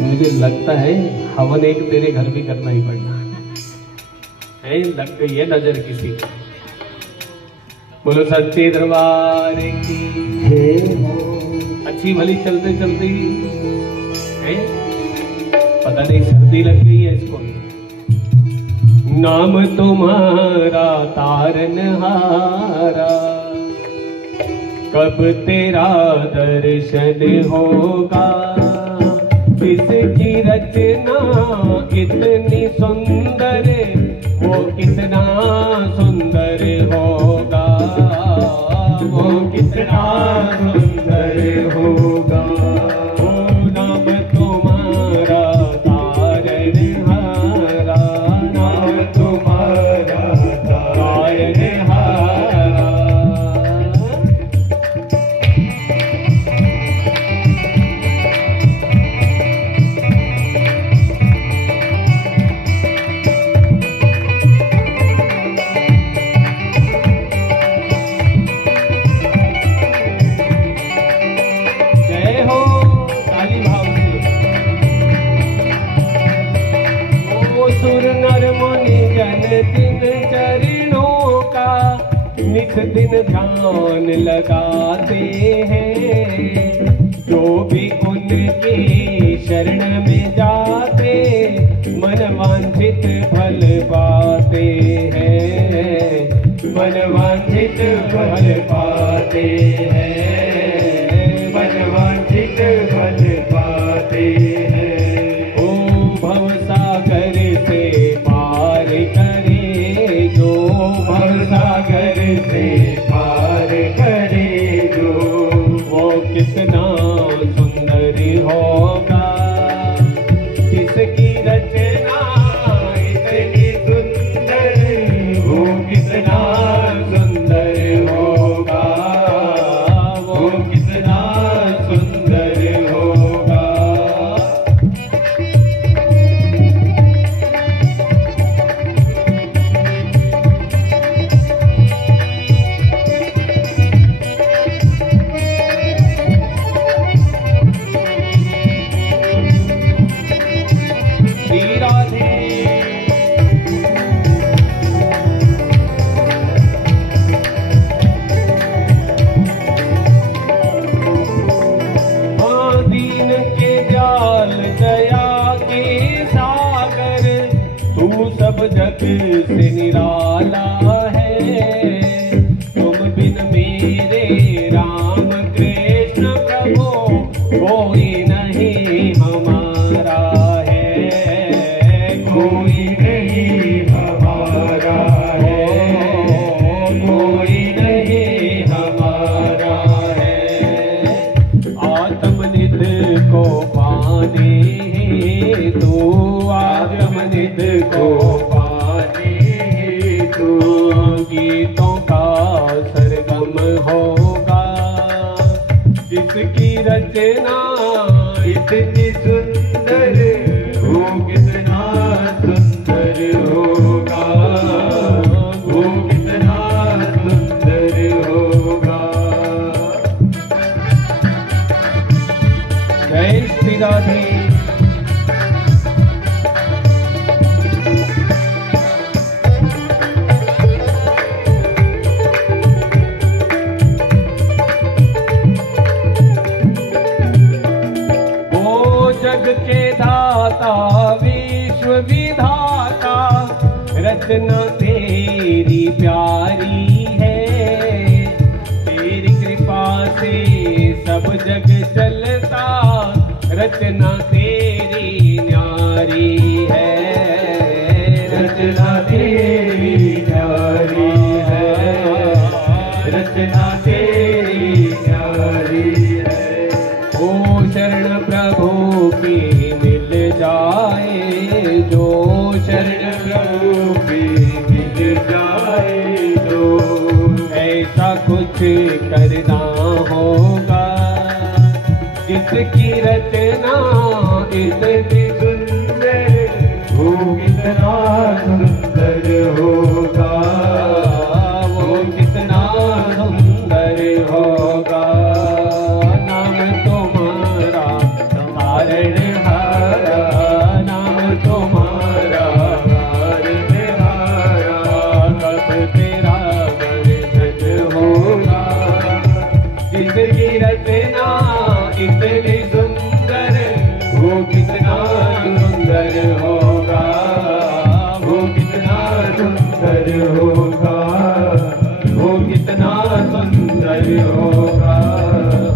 मुझे लगता है हवन एक तेरे घर भी करना ही पड़ना है, लग गई है नजर किसी की। बोलो सच्चे दरबार की जय हो। अच्छी भली चलते चलते है, पता नहीं सर्दी लग गई है इसको। नाम तुम्हारा तारनहारा, कब तेरा दर्शन होगा, जिसकी रचना इतनी सुंदर वो कितना सुंदर होगा, वो कितना सुंदर होगा। ओ नाम तुम्हारा तारनहारा, नाम तुम्हारा तारनहारा। नित दिन ध्यान लगाते हैं, जो भी उनके शरण में जाते, मन वांछित फल पाते हैं, मन वांछित फल पाते हैं, मन वांछित फल पाते हैं। ओ भवसागर से पार करे जो, भवसागर से पार करे जो, वो कितना सुंदर होगा, जिसकी रचना इतनी सुंदर, वो कितना सुंदर होगा, वो कितना सुंदर होगा। जग से निराला है, तुम बिन मेरे राम कृष्ण प्रभु कोई नहीं हमारा है, कोई नहीं हमारा है, कोई नहीं हमारा है। आत्मनिध को पाने तो, आत्मनिध को गीतों का सरगम होगा, जिसकी रचना इतनी सुंदर, वो कितना सुंदर होगा, वो कितना सुंदर होगा। जय श्री राधे। जग के दाता विश्व विधाता, रचना तेरी तेरी प्यारी है, तेरी कृपा से सब जग चलता, रचना तेरी न्यारी है, रचना तेरी न्यारी है, रचना तेरी न्यारी है। ओ शरण प्रभु की मिल जाए जो, शरण प्रभु की मिल जाए जो, ऐसा कुछ करना होगा जिसकी रचना इतनी सुंदर हो, कितना सुंदर होगा वो, कितना सुंदर होगा। नाम तुम्हारा तारणहारा, नाम तुम्हारा तारणहारा, कब तेरा दर्शन होगा जिसकी रचना इतनी सुंदर वो, कितना सुंदर होगा वो, कितना सुंदर होगा वो, कितना सुंदर होगा।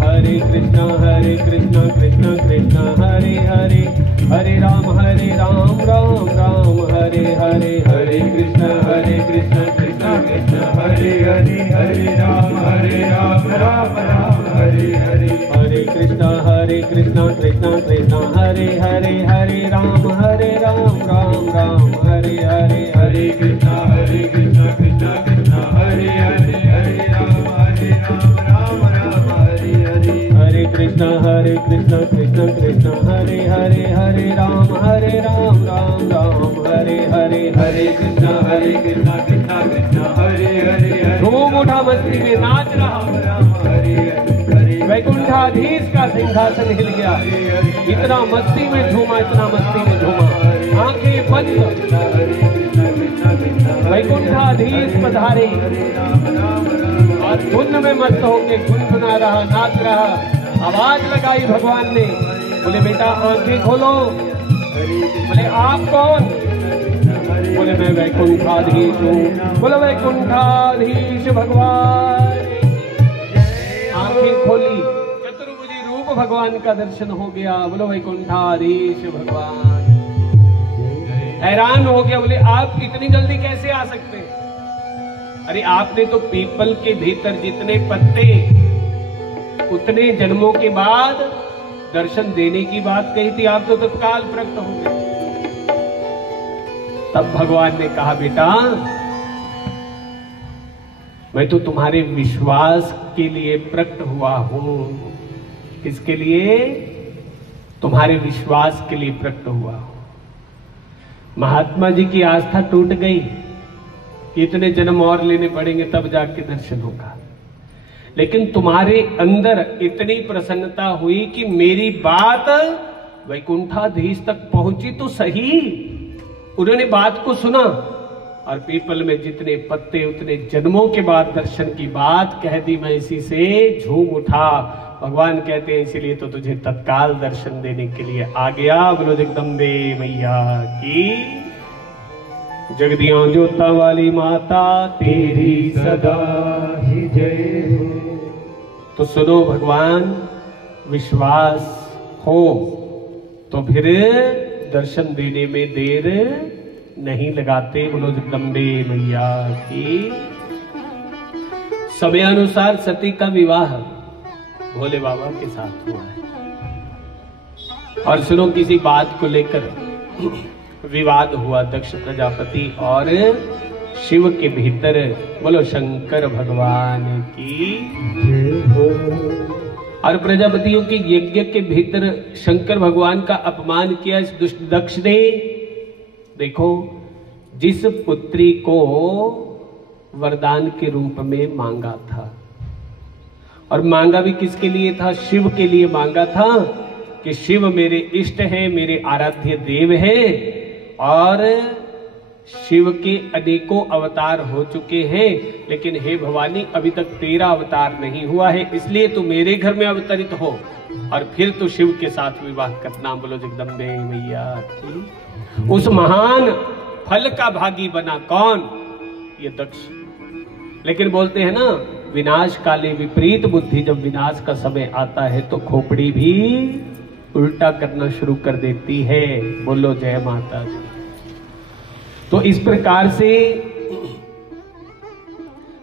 हरे कृष्णा कृष्ण कृष्ण हरे हरे, हरे राम राम राम हरे हरे, हरे कृष्ण कृष्ण कृष्ण हरे हरे, हरे राम राम राम हरे हरे, हरे कृष्णा कृष्ण कृष्ण हरे हरे, हरे राम राम राम हरे हरे, हरे कृष्णा कृष्ण कृष्ण हरे हरे, हरे राम राम राम हरे हरे, हरे कृष्णा कृष्ण कृष्ण हरे हरे, हरे राम राम राम हरे हरे, हरे कृष्णा कृष्ण कृष्ण हरे हरे, धूम उठा मस्ती में नाच रहा राम हरे हरे, वैकुंठाधीश का सिंहासन हिल गया, इतना मस्ती में झूमा, इतना मस्ती में झूमा, आंखें बंद, वैकुंठाधीश पधारे और धुन में मस्त होके गुनगुना रहा, नाच रहा। आवाज लगाई भगवान ने, बोले बेटा आंखें खोलो। बोले आप कौन? बोले मैं वैकुंठाधीश हूँ। बोले वैकुंठाधीश भगवान। आंखें खोली, चतुर्भुजी रूप भगवान का दर्शन हो गया। बोलो वैकुंठाधीश भगवान। हैरान हो गया, बोले आप इतनी जल्दी कैसे आ सकते हैं? अरे आपने तो पीपल के भीतर जितने पत्ते उतने जन्मों के बाद दर्शन देने की बात कही थी, आप तो तत्काल प्रकट हो गए। तब भगवान ने कहा बेटा मैं तो तुम्हारे विश्वास के लिए प्रकट हुआ हूं। किसके लिए? तुम्हारे विश्वास के लिए प्रकट हुआ हूं। महात्मा जी की आस्था टूट गई, इतने जन्म और लेने पड़ेंगे तब जाके दर्शन होगा। लेकिन तुम्हारे अंदर इतनी प्रसन्नता हुई कि मेरी बात वैकुंठाधीश तक पहुंची तो सही। उन्होंने बात को सुना और पीपल में जितने पत्ते उतने जन्मों के बाद दर्शन की बात कह दी। मैं इसी से झूम उठा। भगवान कहते हैं इसीलिए तो तुझे तत्काल दर्शन देने के लिए आ गया। बोलो जगदम्बे मैया की। जगदियों जोता वाली माता तेरी सदा ही जय हो। तो सुनो भगवान, विश्वास हो तो फिर दर्शन देने में देर नहीं लगाते। बोलो जगदम्बे मैया की। समय अनुसार सती का विवाह भोले बाबा के साथ हुआ है। और सुनो, किसी बात को लेकर विवाद हुआ दक्ष प्रजापति और शिव के भीतर। बोलो शंकर भगवान की। और प्रजापतियों के यज्ञ के भीतर शंकर भगवान का अपमान किया इस दुष्ट दक्ष ने। देखो, जिस पुत्री को वरदान के रूप में मांगा था, और मांगा भी किसके लिए था? शिव के लिए मांगा था कि शिव मेरे इष्ट हैं, मेरे आराध्य देव हैं और शिव के अनेकों अवतार हो चुके हैं, लेकिन हे भवानी अभी तक तेरा अवतार नहीं हुआ है, इसलिए तू मेरे घर में अवतरित हो और फिर तू शिव के साथ विवाह करना। बोलो जगदम्बे मैया की। उस महान फल का भागी बना कौन? ये दक्ष। लेकिन बोलते हैं ना, विनाश काले विपरीत बुद्धि, जब विनाश का समय आता है तो खोपड़ी भी उल्टा करना शुरू कर देती है। बोलो जय माता दी। तो इस प्रकार से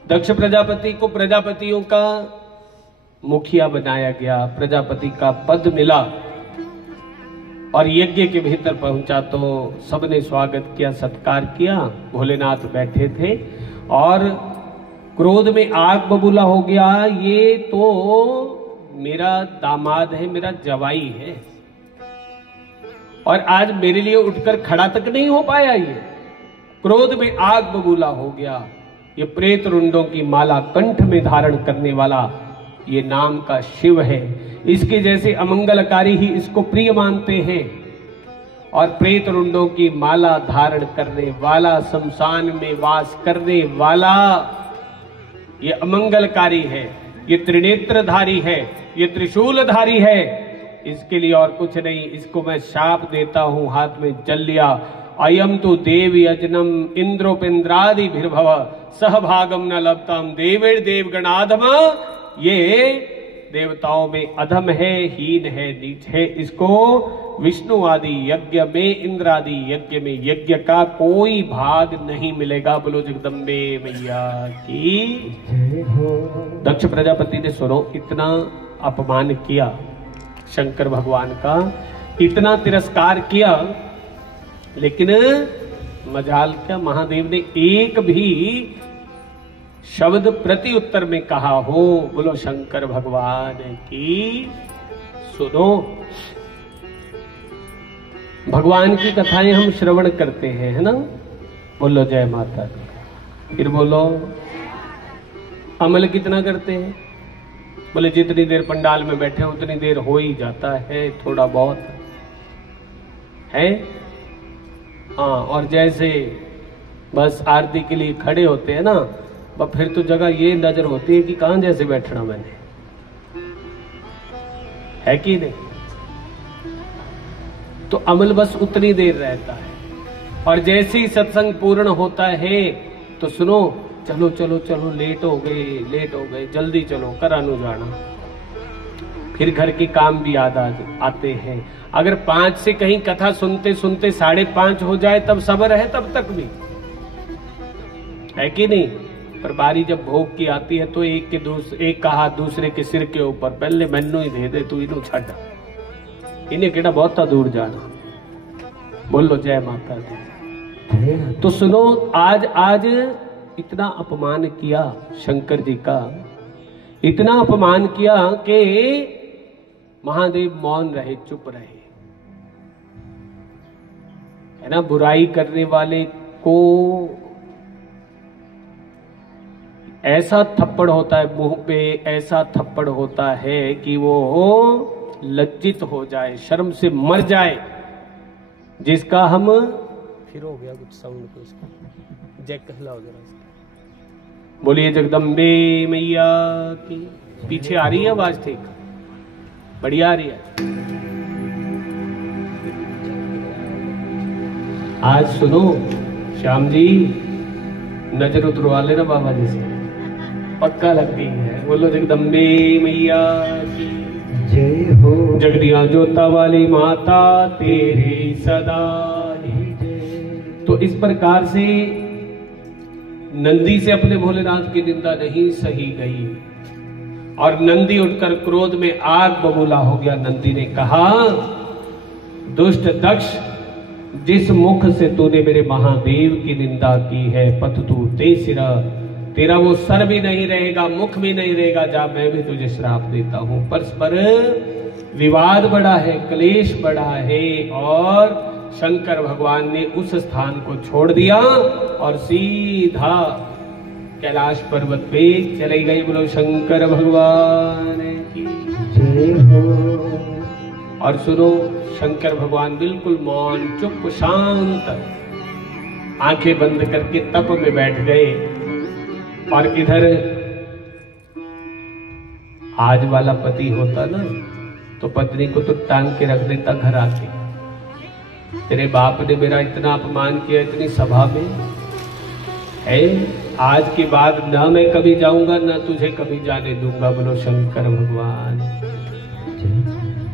दक्ष प्रजापति को प्रजापतियों का मुखिया बनाया गया, प्रजापति का पद मिला और यज्ञ के भीतर पहुंचा तो सबने स्वागत किया, सत्कार किया। भोलेनाथ बैठे थे और क्रोध में आग बबूला हो गया, ये तो मेरा दामाद है, मेरा जवाई है और आज मेरे लिए उठकर खड़ा तक नहीं हो पाया। ये क्रोध में आग बबूला हो गया। ये प्रेत रुंडों की माला कंठ में धारण करने वाला ये नाम का शिव है, इसके जैसे अमंगलकारी ही इसको प्रिय मानते हैं। और प्रेत रुंडों की माला धारण करने वाला, शमशान में वास करने वाला ये अमंगलकारी है, ये त्रिनेत्रधारी है, ये त्रिशूलधारी है। इसके लिए और कुछ नहीं, इसको मैं शाप देता हूं। हाथ में जल लिया। अयम तो देव यजनम इंद्रोपेन्द्रादि भिर्भव सहभागम न लभताम देवेर देवगणाधम। ये देवताओं में अधम है, हीन है, नीच है। इसको विष्णु आदि यज्ञ में, इंद्र आदि यज्ञ में यज्ञ का कोई भाग नहीं मिलेगा। बोलो जगदम्बे मैया की। दक्ष प्रजापति ने सुनो, इतना अपमान किया शंकर भगवान का, इतना तिरस्कार किया, लेकिन मजाल क्या, महादेव ने एक भी शब्द प्रति उत्तर में कहा हो। बोलो शंकर भगवान की। सुनो, भगवान की कथाएं हम श्रवण करते हैं, है ना। बोलो जय माता दी। फिर बोलो अमल कितना करते हैं। बोले जितनी देर पंडाल में बैठे उतनी देर हो ही जाता है, थोड़ा बहुत है। हाँ, और जैसे बस आरती के लिए खड़े होते हैं ना, फिर तो जगह ये नजर होती है कि कहां जैसे बैठना मैंने, है कि नहीं। तो अमल बस उतनी देर रहता है। और जैसे ही सत्संग पूर्ण होता है तो सुनो, चलो चलो चलो, लेट हो गए, जल्दी चलो, करानु जाना। फिर घर के काम भी याद आते हैं। अगर 5 से कहीं कथा सुनते सुनते 5:30 हो जाए तब सब्र है, तब तक भी है कि नहीं। पर बारी जब भोग की आती है तो एक का हाथ दूसरे के सिर के ऊपर, पहले मैनू ही दे दे, तू इनू छड़, इन्हें केड़ा बहुत दूर जाना। बोलो जय माता दी। तो सुनो, आज इतना अपमान किया शंकर जी का, इतना अपमान किया कि महादेव मौन रहे, चुप रहे, है ना। बुराई करने वाले को ऐसा थप्पड़ होता है मुंह पे, ऐसा थप्पड़ होता है कि वो लज्जित हो जाए, शर्म से मर जाए। जिसका हम फिर हो गया कुछ साउंड को, इसको जैक कहला हो जरा। बोलिए जगदम्बे मैया की। पीछे आ रही है आवाज? ठीक, बढ़िया आ रही है। आज सुनो श्याम जी, नजर उतरवा लेना बाबा जी से, पक्का लग गई है। बोलो जगदम्बे मैया की जय हो। जगदिया जोता वाली माता तेरी सदा जय। तो इस प्रकार से नंदी से अपने भोलेनाथ की निंदा नहीं सही गई और नंदी उठकर क्रोध में आग बबूला हो गया। नंदी ने कहा, दुष्ट दक्ष, जिस मुख से तूने मेरे महादेव की निंदा की है, पथ तू ते सिरा, तेरा वो सर भी नहीं रहेगा, मुख भी नहीं रहेगा। जा, मैं भी तुझे श्राप देता हूं। परस्पर विवाद बढ़ा है, क्लेश बढ़ा है और शंकर भगवान ने उस स्थान को छोड़ दिया और सीधा कैलाश पर्वत पे चले गए। बोलो शंकर भगवान की जय हो। और सुनो, शंकर भगवान बिल्कुल मौन, चुप, शांत, आंखें बंद करके तप में बैठ गए। और इधर आज वाला पति होता ना तो पत्नी को तो टांग के रख देता घर आके। तेरे बाप ने मेरा इतना अपमान किया इतनी सभा में, है, आज के बाद ना मैं कभी जाऊंगा ना तुझे कभी जाने दूंगा, बोलो शंकर भगवान।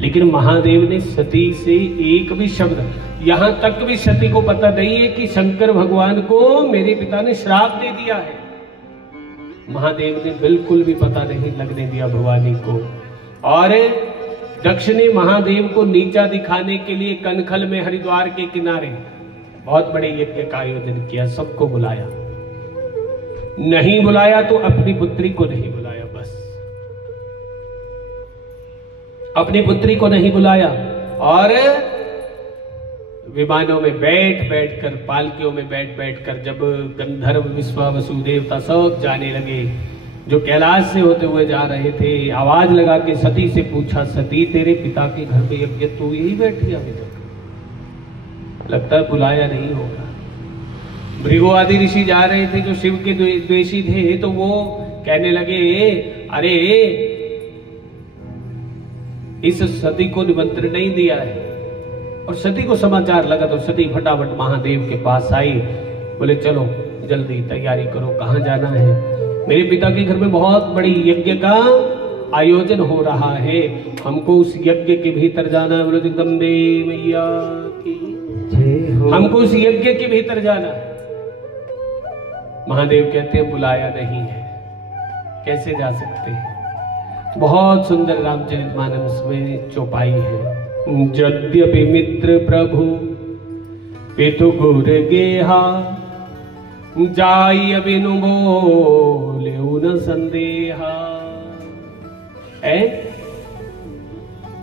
लेकिन महादेव ने सती से एक भी शब्द, यहां तक भी सती को पता नहीं है कि शंकर भगवान को मेरे पिता ने श्राप दे दिया है। महादेव ने बिल्कुल भी पता नहीं लगने दिया भवानी को। और दक्ष ने महादेव को नीचा दिखाने के लिए कनखल में हरिद्वार के किनारे बहुत बड़े यज्ञ का आयोजन किया, सबको बुलाया। नहीं बुलाया तो अपनी पुत्री को नहीं बुलाया, बस अपनी पुत्री को नहीं बुलाया। और विमानों में बैठ बैठ कर, पालकियों में बैठ बैठ कर जब गंधर्व विश्वावसु देवता सब जाने लगे, जो कैलाश से होते हुए जा रहे थे, आवाज लगा के सती से पूछा, सती तेरे पिता के घर में यज्ञ तू यही बैठी अभी तक? लगता है बुलाया नहीं होगा। भृगु आदि ऋषि जा रहे थे जो शिव के द्वेषी थे, तो वो कहने लगे अरे इस सती को निमंत्रण नहीं दिया है। और सती को समाचार लगा तो सती फटाफट महादेव के पास आई, बोले चलो जल्दी तैयारी करो, कहां जाना है? मेरे पिता के घर में बहुत बड़ी यज्ञ का आयोजन हो रहा है, हमको उस यज्ञ के भीतर जाना है। बोले जगदम्बे मैया की, हमको उस यज्ञ के भीतर जाना है। महादेव कहते हैं बुलाया नहीं है, कैसे जा सकते हैं? बहुत सुंदर रामचरितमानस में चौपाई है। यद्यपि मित्र प्रभु पितु गुर गेहा, जाय बिनु बोले न संदेहा।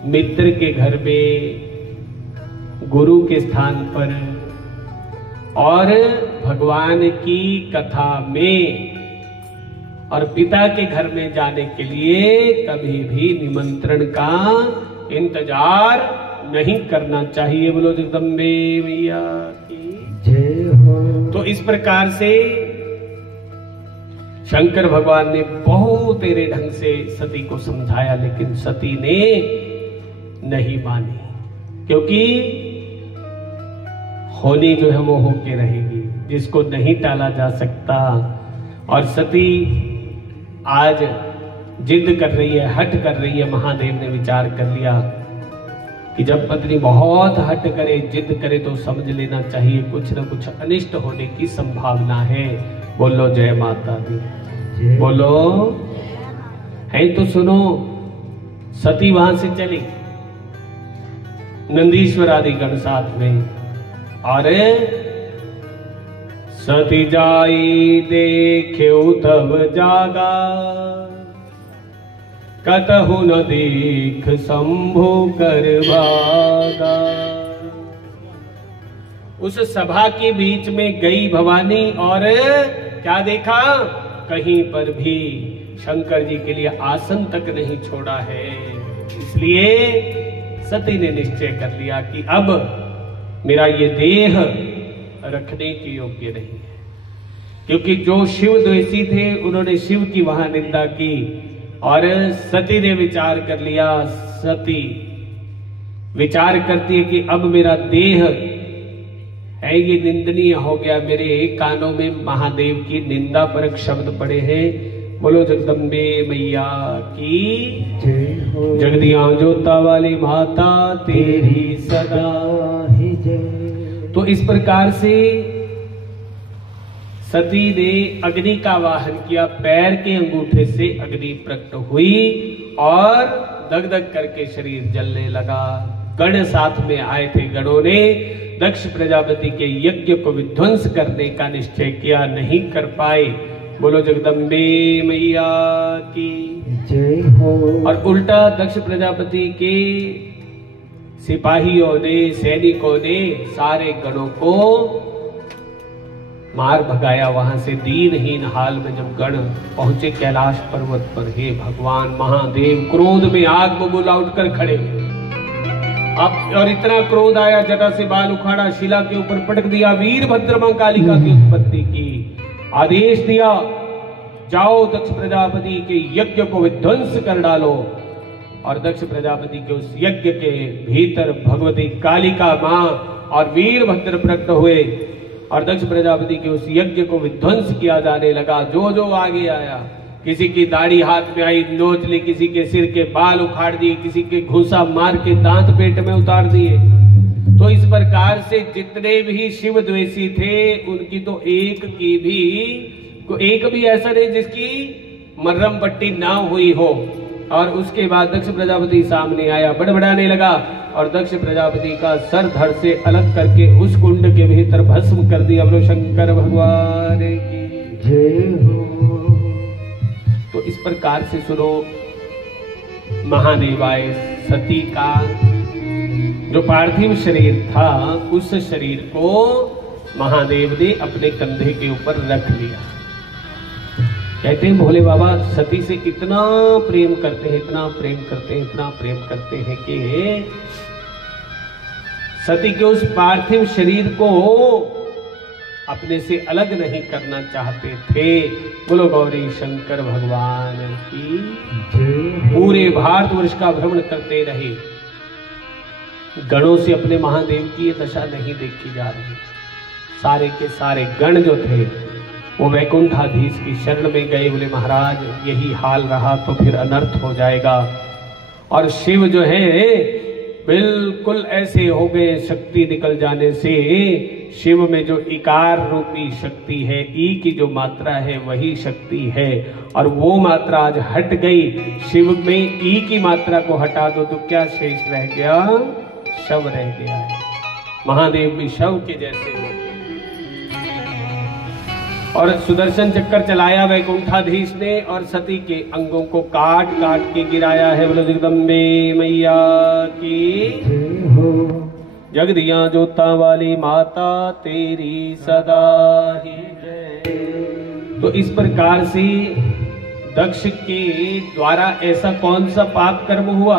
मित्र के घर में, गुरु के स्थान पर और भगवान की कथा में और पिता के घर में जाने के लिए कभी भी निमंत्रण का इंतजार नहीं करना चाहिए। बोलो जगदम्बे मैया की जय हो। तो इस प्रकार से शंकर भगवान ने बहुत तेरे ढंग से सती को समझाया, लेकिन सती ने नहीं मानी, क्योंकि होनी जो है वो होके रहेगी, जिसको नहीं टाला जा सकता। और सती आज जिद कर रही है, हट कर रही है। महादेव ने विचार कर लिया कि जब पत्नी बहुत हट करे, जिद करे, तो समझ लेना चाहिए कुछ न कुछ अनिष्ट होने की संभावना है। बोलो जय माता दी, बोलो है तो सुनो। सती वहां से चली, नंदीश्वर आदि गण साथ में। और सती जाई देखे तब जागा, कतहु न देख शंभु कर भागा। उस सभा के बीच में गई भवानी और क्या देखा? कहीं पर भी शंकर जी के लिए आसन तक नहीं छोड़ा है। इसलिए सती ने निश्चय कर लिया कि अब मेरा ये देह रखने के योग्य नहीं है, क्योंकि जो शिव द्वेषी थे उन्होंने शिव की वहां निंदा की। और सती ने विचार कर लिया, सती विचार करती है कि अब मेरा देह है ये निंदनीय हो गया, मेरे कानों में महादेव की निंदा परक शब्द पड़े हैं। बोलो जगदम्बे मैया की जय हो। जगदियां जोता वाली माता तेरी सदा ही जय। तो इस प्रकार से सती ने अग्नि का वाहन किया, पैर के अंगूठे से अग्नि प्रकट हुई और दग दग करके शरीर जलने लगा। गण साथ में आए थे, गणों ने दक्ष प्रजापति के यज्ञ को विध्वंस करने का निश्चय किया, नहीं कर पाए। बोलो जगदम्बे मैया की जय हो। और उल्टा दक्ष प्रजापति के सिपाहियों ने, सैनिकों ने सारे गणों को मार भगाया वहां से। दीनहीन हाल में जब गण पहुंचे कैलाश पर्वत पर, हे भगवान महादेव क्रोध में आग बबूला उठकर खड़े। अब और इतना क्रोध आया, जटा से बाल उखाड़ा, शिला के ऊपर पटक दिया, वीरभद्र मां कालिका की उत्पत्ति की। आदेश दिया, जाओ दक्ष प्रजापति के यज्ञ को विध्वंस कर डालो। और दक्ष प्रजापति के उस यज्ञ के भीतर भगवती कालिका मां और वीरभद्र प्रकट हुए और दक्ष प्रजापति के उस यज्ञ को विध्वंस किया जाने लगा। जो जो आगे आया, किसी की दाढ़ी हाथ में आई नोच ली, किसी के सिर के बाल उखाड़ दिए, किसी के घूसा मार के दांत पेट में उतार दिए। तो इस प्रकार से जितने भी शिव द्वेषी थे उनकी तो एक भी ऐसा नहीं जिसकी मर्रम पट्टी ना हुई हो। और उसके बाद दक्ष प्रजापति सामने आया, बड़बड़ाने लगा और दक्ष प्रजापति का सर धड़ से अलग करके उस कुंड के भीतर भस्म कर दिया। बोलो शंकर भगवान की जय हो। तो इस प्रकार से सुनो, महादेवाय सती का जो पार्थिव शरीर था उस शरीर को महादेव ने अपने कंधे के ऊपर रख लिया। कहते हैं भोले बाबा सती से इतना प्रेम करते हैं, इतना प्रेम करते हैं, इतना प्रेम करते हैं कि सती के उस पार्थिव शरीर को अपने से अलग नहीं करना चाहते थे। बोलो गौरी शंकर भगवान की। पूरे भारतवर्ष का भ्रमण करते रहे, गणों से अपने महादेव की ये दशा नहीं देखी जा रही। सारे के सारे गण जो थे वो वैकुंठाधीश की शरण में गए। बोले महाराज यही हाल रहा तो फिर अनर्थ हो जाएगा। और शिव जो है बिल्कुल ऐसे हो गए, शक्ति निकल जाने से शिव में जो इकार रूपी शक्ति है, ई की जो मात्रा है वही शक्ति है, और वो मात्रा आज हट गई। शिव में ई की मात्रा को हटा दो तो क्या शेष रह गया? शव रह गया है। महादेव भी शव के जैसे हो। और सुदर्शन चक्कर चलाया वैकुंठाधीश ने और सती के अंगों को काट काट के गिराया है। बोलो जगदम्बे मैया की। जगदिया जोता वाली माता तेरी सदा ही जय। तो इस प्रकार से दक्ष के द्वारा ऐसा कौन सा पाप कर्म हुआ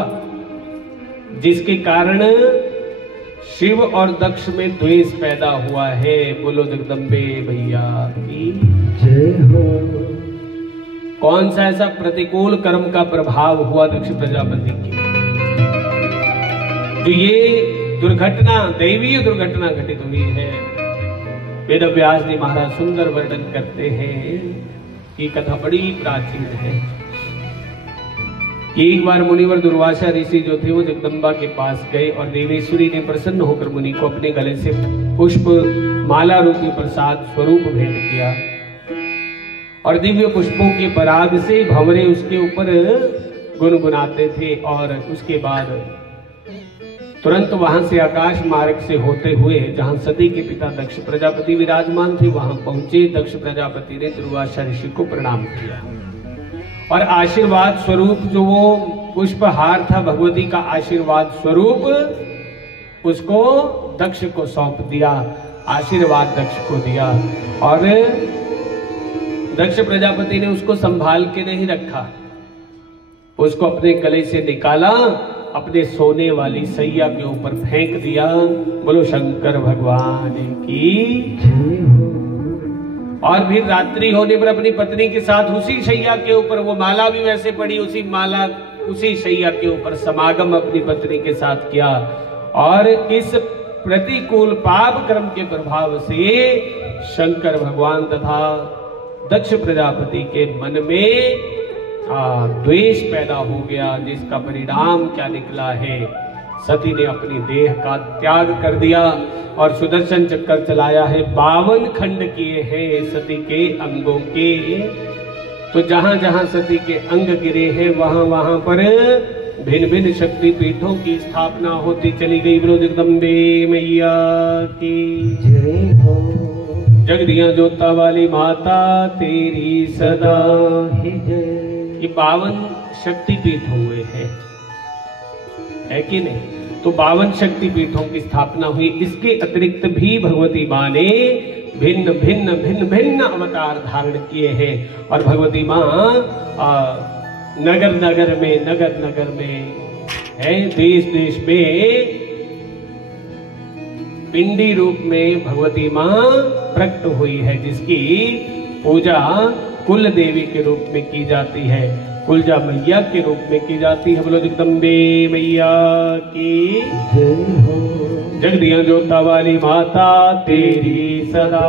जिसके कारण शिव और दक्ष में द्वेष पैदा हुआ है? बोलो जगदम्बे भैया की जय हो। कौन सा ऐसा प्रतिकूल कर्म का प्रभाव हुआ दक्ष प्रजापति की जो ये दुर्घटना, दैवीय दुर्घटना घटित हुई है? वेद व्यास जी महाराज सुंदर वर्णन करते हैं कि कथा बड़ी प्राचीन है। एक बार मुनिवर दुर्वासा ऋषि जो थे वो जगदम्बा के पास गए और देवेश्वरी ने प्रसन्न होकर मुनि को अपने गले से पुष्प माला रूपी प्रसाद स्वरूप भेंट किया और दिव्य पुष्पों के पराग से भंवरे उसके ऊपर गुनगुनाते थे। और उसके बाद तुरंत वहां से आकाश मार्ग से होते हुए जहां सती के पिता दक्ष प्रजापति विराजमान थे वहां पहुंचे। दक्ष प्रजापति ने दुर्वासा ऋषि को प्रणाम किया और आशीर्वाद स्वरूप जो वो पुष्पहार था भगवती का आशीर्वाद स्वरूप उसको दक्ष को सौंप दिया, आशीर्वाद दक्ष को दिया। और दक्ष प्रजापति ने उसको संभाल के नहीं रखा, उसको अपने गले से निकाला, अपने सोने वाली सैया के ऊपर फेंक दिया। बोलो शंकर भगवान की। और फिर रात्रि होने पर अपनी पत्नी के साथ उसी शैया के ऊपर, वो माला भी वैसे पड़ी, उसी शैया के ऊपर समागम अपनी पत्नी के साथ किया। और इस प्रतिकूल पाप कर्म के प्रभाव से शंकर भगवान तथा दक्ष प्रजापति के मन में द्वेष पैदा हो गया, जिसका परिणाम क्या निकला है? सती ने अपनी देह का त्याग कर दिया और सुदर्शन चक्कर चलाया है। 52 खंड किए हैं सती के अंगों के। तो जहां जहां सती के अंग गिरे हैं वहां वहां पर भिन्न भिन्न शक्ति पीठों की स्थापना होती चली गई। बोलो जगदम्बे मैया की जय हो। जगदिया जोता वाली माता तेरी सदा ही जय। ये 52 शक्ति पीठ हुए हैं, है कि नहीं? तो 52 शक्ति पीठों की स्थापना हुई। इसके अतिरिक्त भी भगवती माँ ने भिन्न भिन्न भिन्न भिन्न अवतार धारण किए हैं। और भगवती माँ नगर नगर में है, देश देश में पिंडी रूप में भगवती माँ प्रकट हुई है, जिसकी पूजा कुल देवी के रूप में की जाती है, कुलजा मैया के रूप में की जाती है। बोलो जगदम्बे मैया की जय हो। जगदिया जोता वाली माता तेरी सदा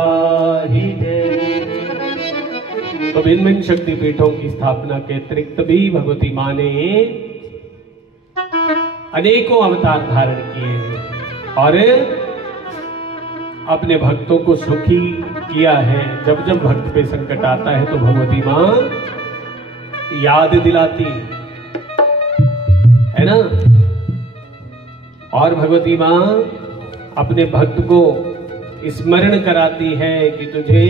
ही जय। तो भिन्न भिन्न शक्तिपीठों की स्थापना के अतिरिक्त भी भगवती मां ने अनेकों अवतार धारण किए हैं और अपने भक्तों को सुखी किया है। जब जब भक्त पे संकट आता है तो भगवती मां याद दिलाती है ना। और भगवती मां अपने भक्त को स्मरण कराती है कि तुझे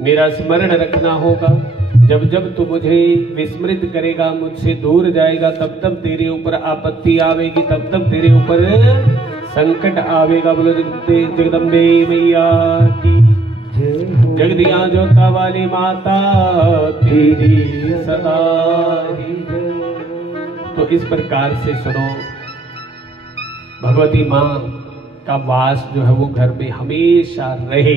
मेरा स्मरण रखना होगा। जब जब तू मुझे विस्मृत करेगा, मुझसे दूर जाएगा, तब तब तेरे ऊपर आपत्ति आवेगी, तब तब तेरे ऊपर संकट आवेगा। बोलो जगदम्बे मैया की जगदिया जोता वाली माता तेरी सदा ही जय। तो इस प्रकार से सुनो, भगवती मां का वास जो है वो घर में हमेशा रहे,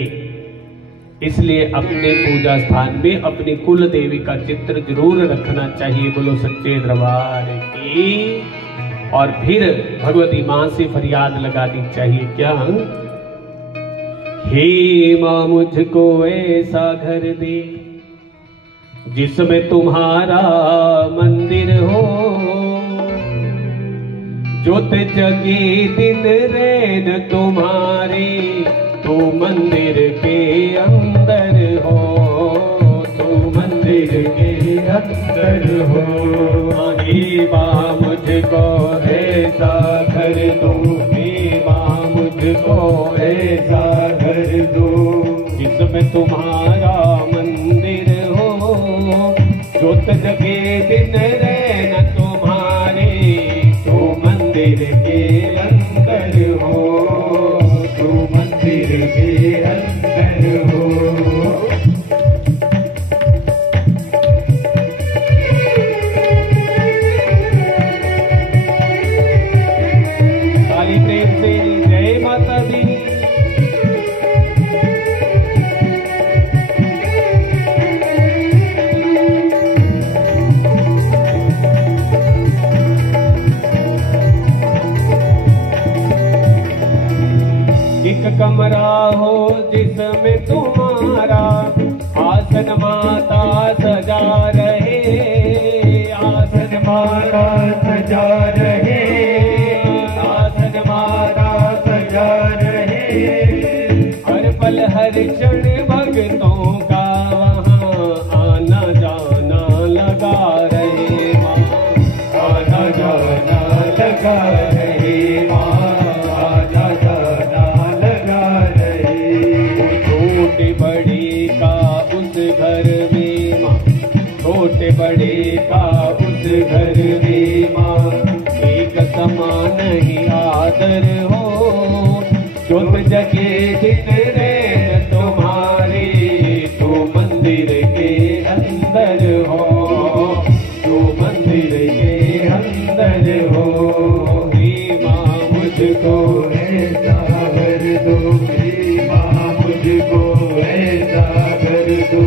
इसलिए अपने पूजा स्थान में अपनी कुल देवी का चित्र जरूर रखना चाहिए। बोलो सच्चे दरबार की। और फिर भगवती मां से फरियाद लगानी चाहिए, क्या? हे मां मुझको ऐसा घर दे जिसमें तुम्हारा मंदिर हो, ज्योत जगे दिन रैन तुम्हारे, तू मंदिर के अंदर हो, तू मंदिर के अंदर हो। हे मां मुझको ऐसा घर दो, हे मां मुझको ऐसा घर दो जिसमें तुम्हारा मंदिर हो, ज्योत जगे दिन रैन तुम्हारे, तू मंदिर के अंदर हो, तू मंदिर के अंदर हो। काली प्रेम से जय माता दी। एक कमरा हो जिसमें तुम्हारा आसन माता सजा रहे, आसन माता सजा रहे, आसन माता सजा रहे। हर पल हर क्षण भक्तों का वहाँ आना जाना लगा रहे, माँ आना जाना लगा रहे, माँ बड़े का उस घर में माँ, छोटे बड़े का उस घर में माँ, एक समान ही आदर हो, ज्योत जगे दिन रैन तुम्हारे, तू मंदिर के अंदर हो, तू मंदिर के अंदर हो। हे माँ मुझको ऐसा घर दो, हे माँ मुझको ऐसा घर दो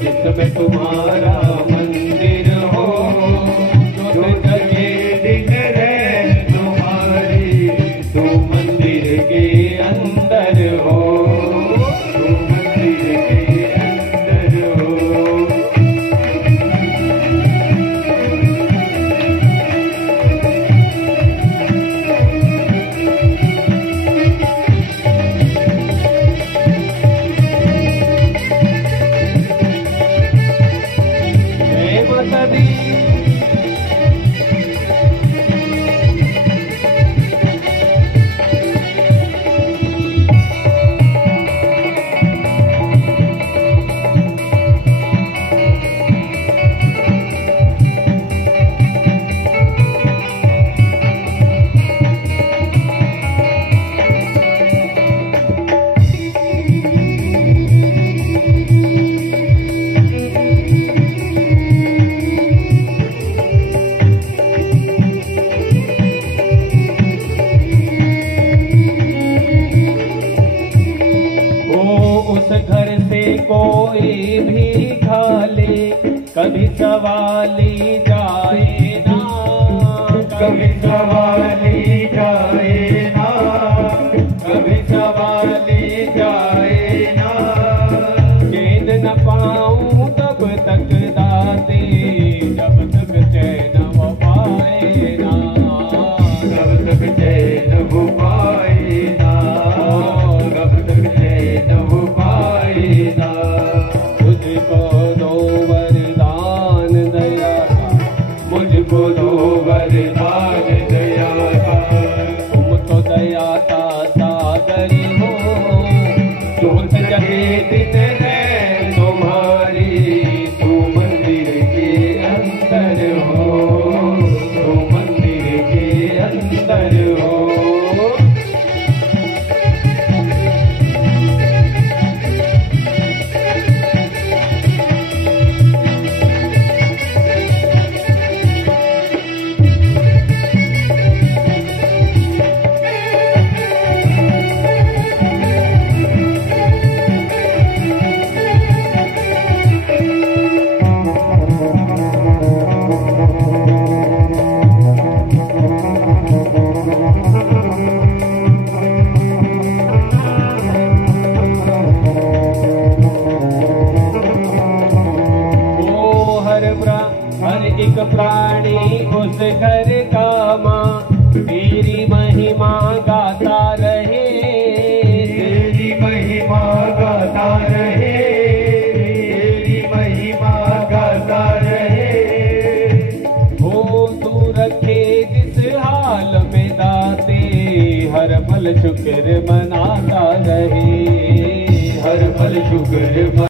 जिसमें तुम्हारा मंदिर हो, ज्योत जगे दिन रैन तुम्हारी, तू मंदिर के अंदर हो, तू मंदिर के अंदर हो। कोई भी खा ले, कभी सवाली जाए ना, कभी सवाली जाए ना। हर एक प्राणी उस घर का माँ तेरी महिमा गाता रहे, तेरी महिमा गाता रहे, तेरी महिमा गाता रहे। हो तू रखे जिस हाल में दाते हर पल शुक्र मन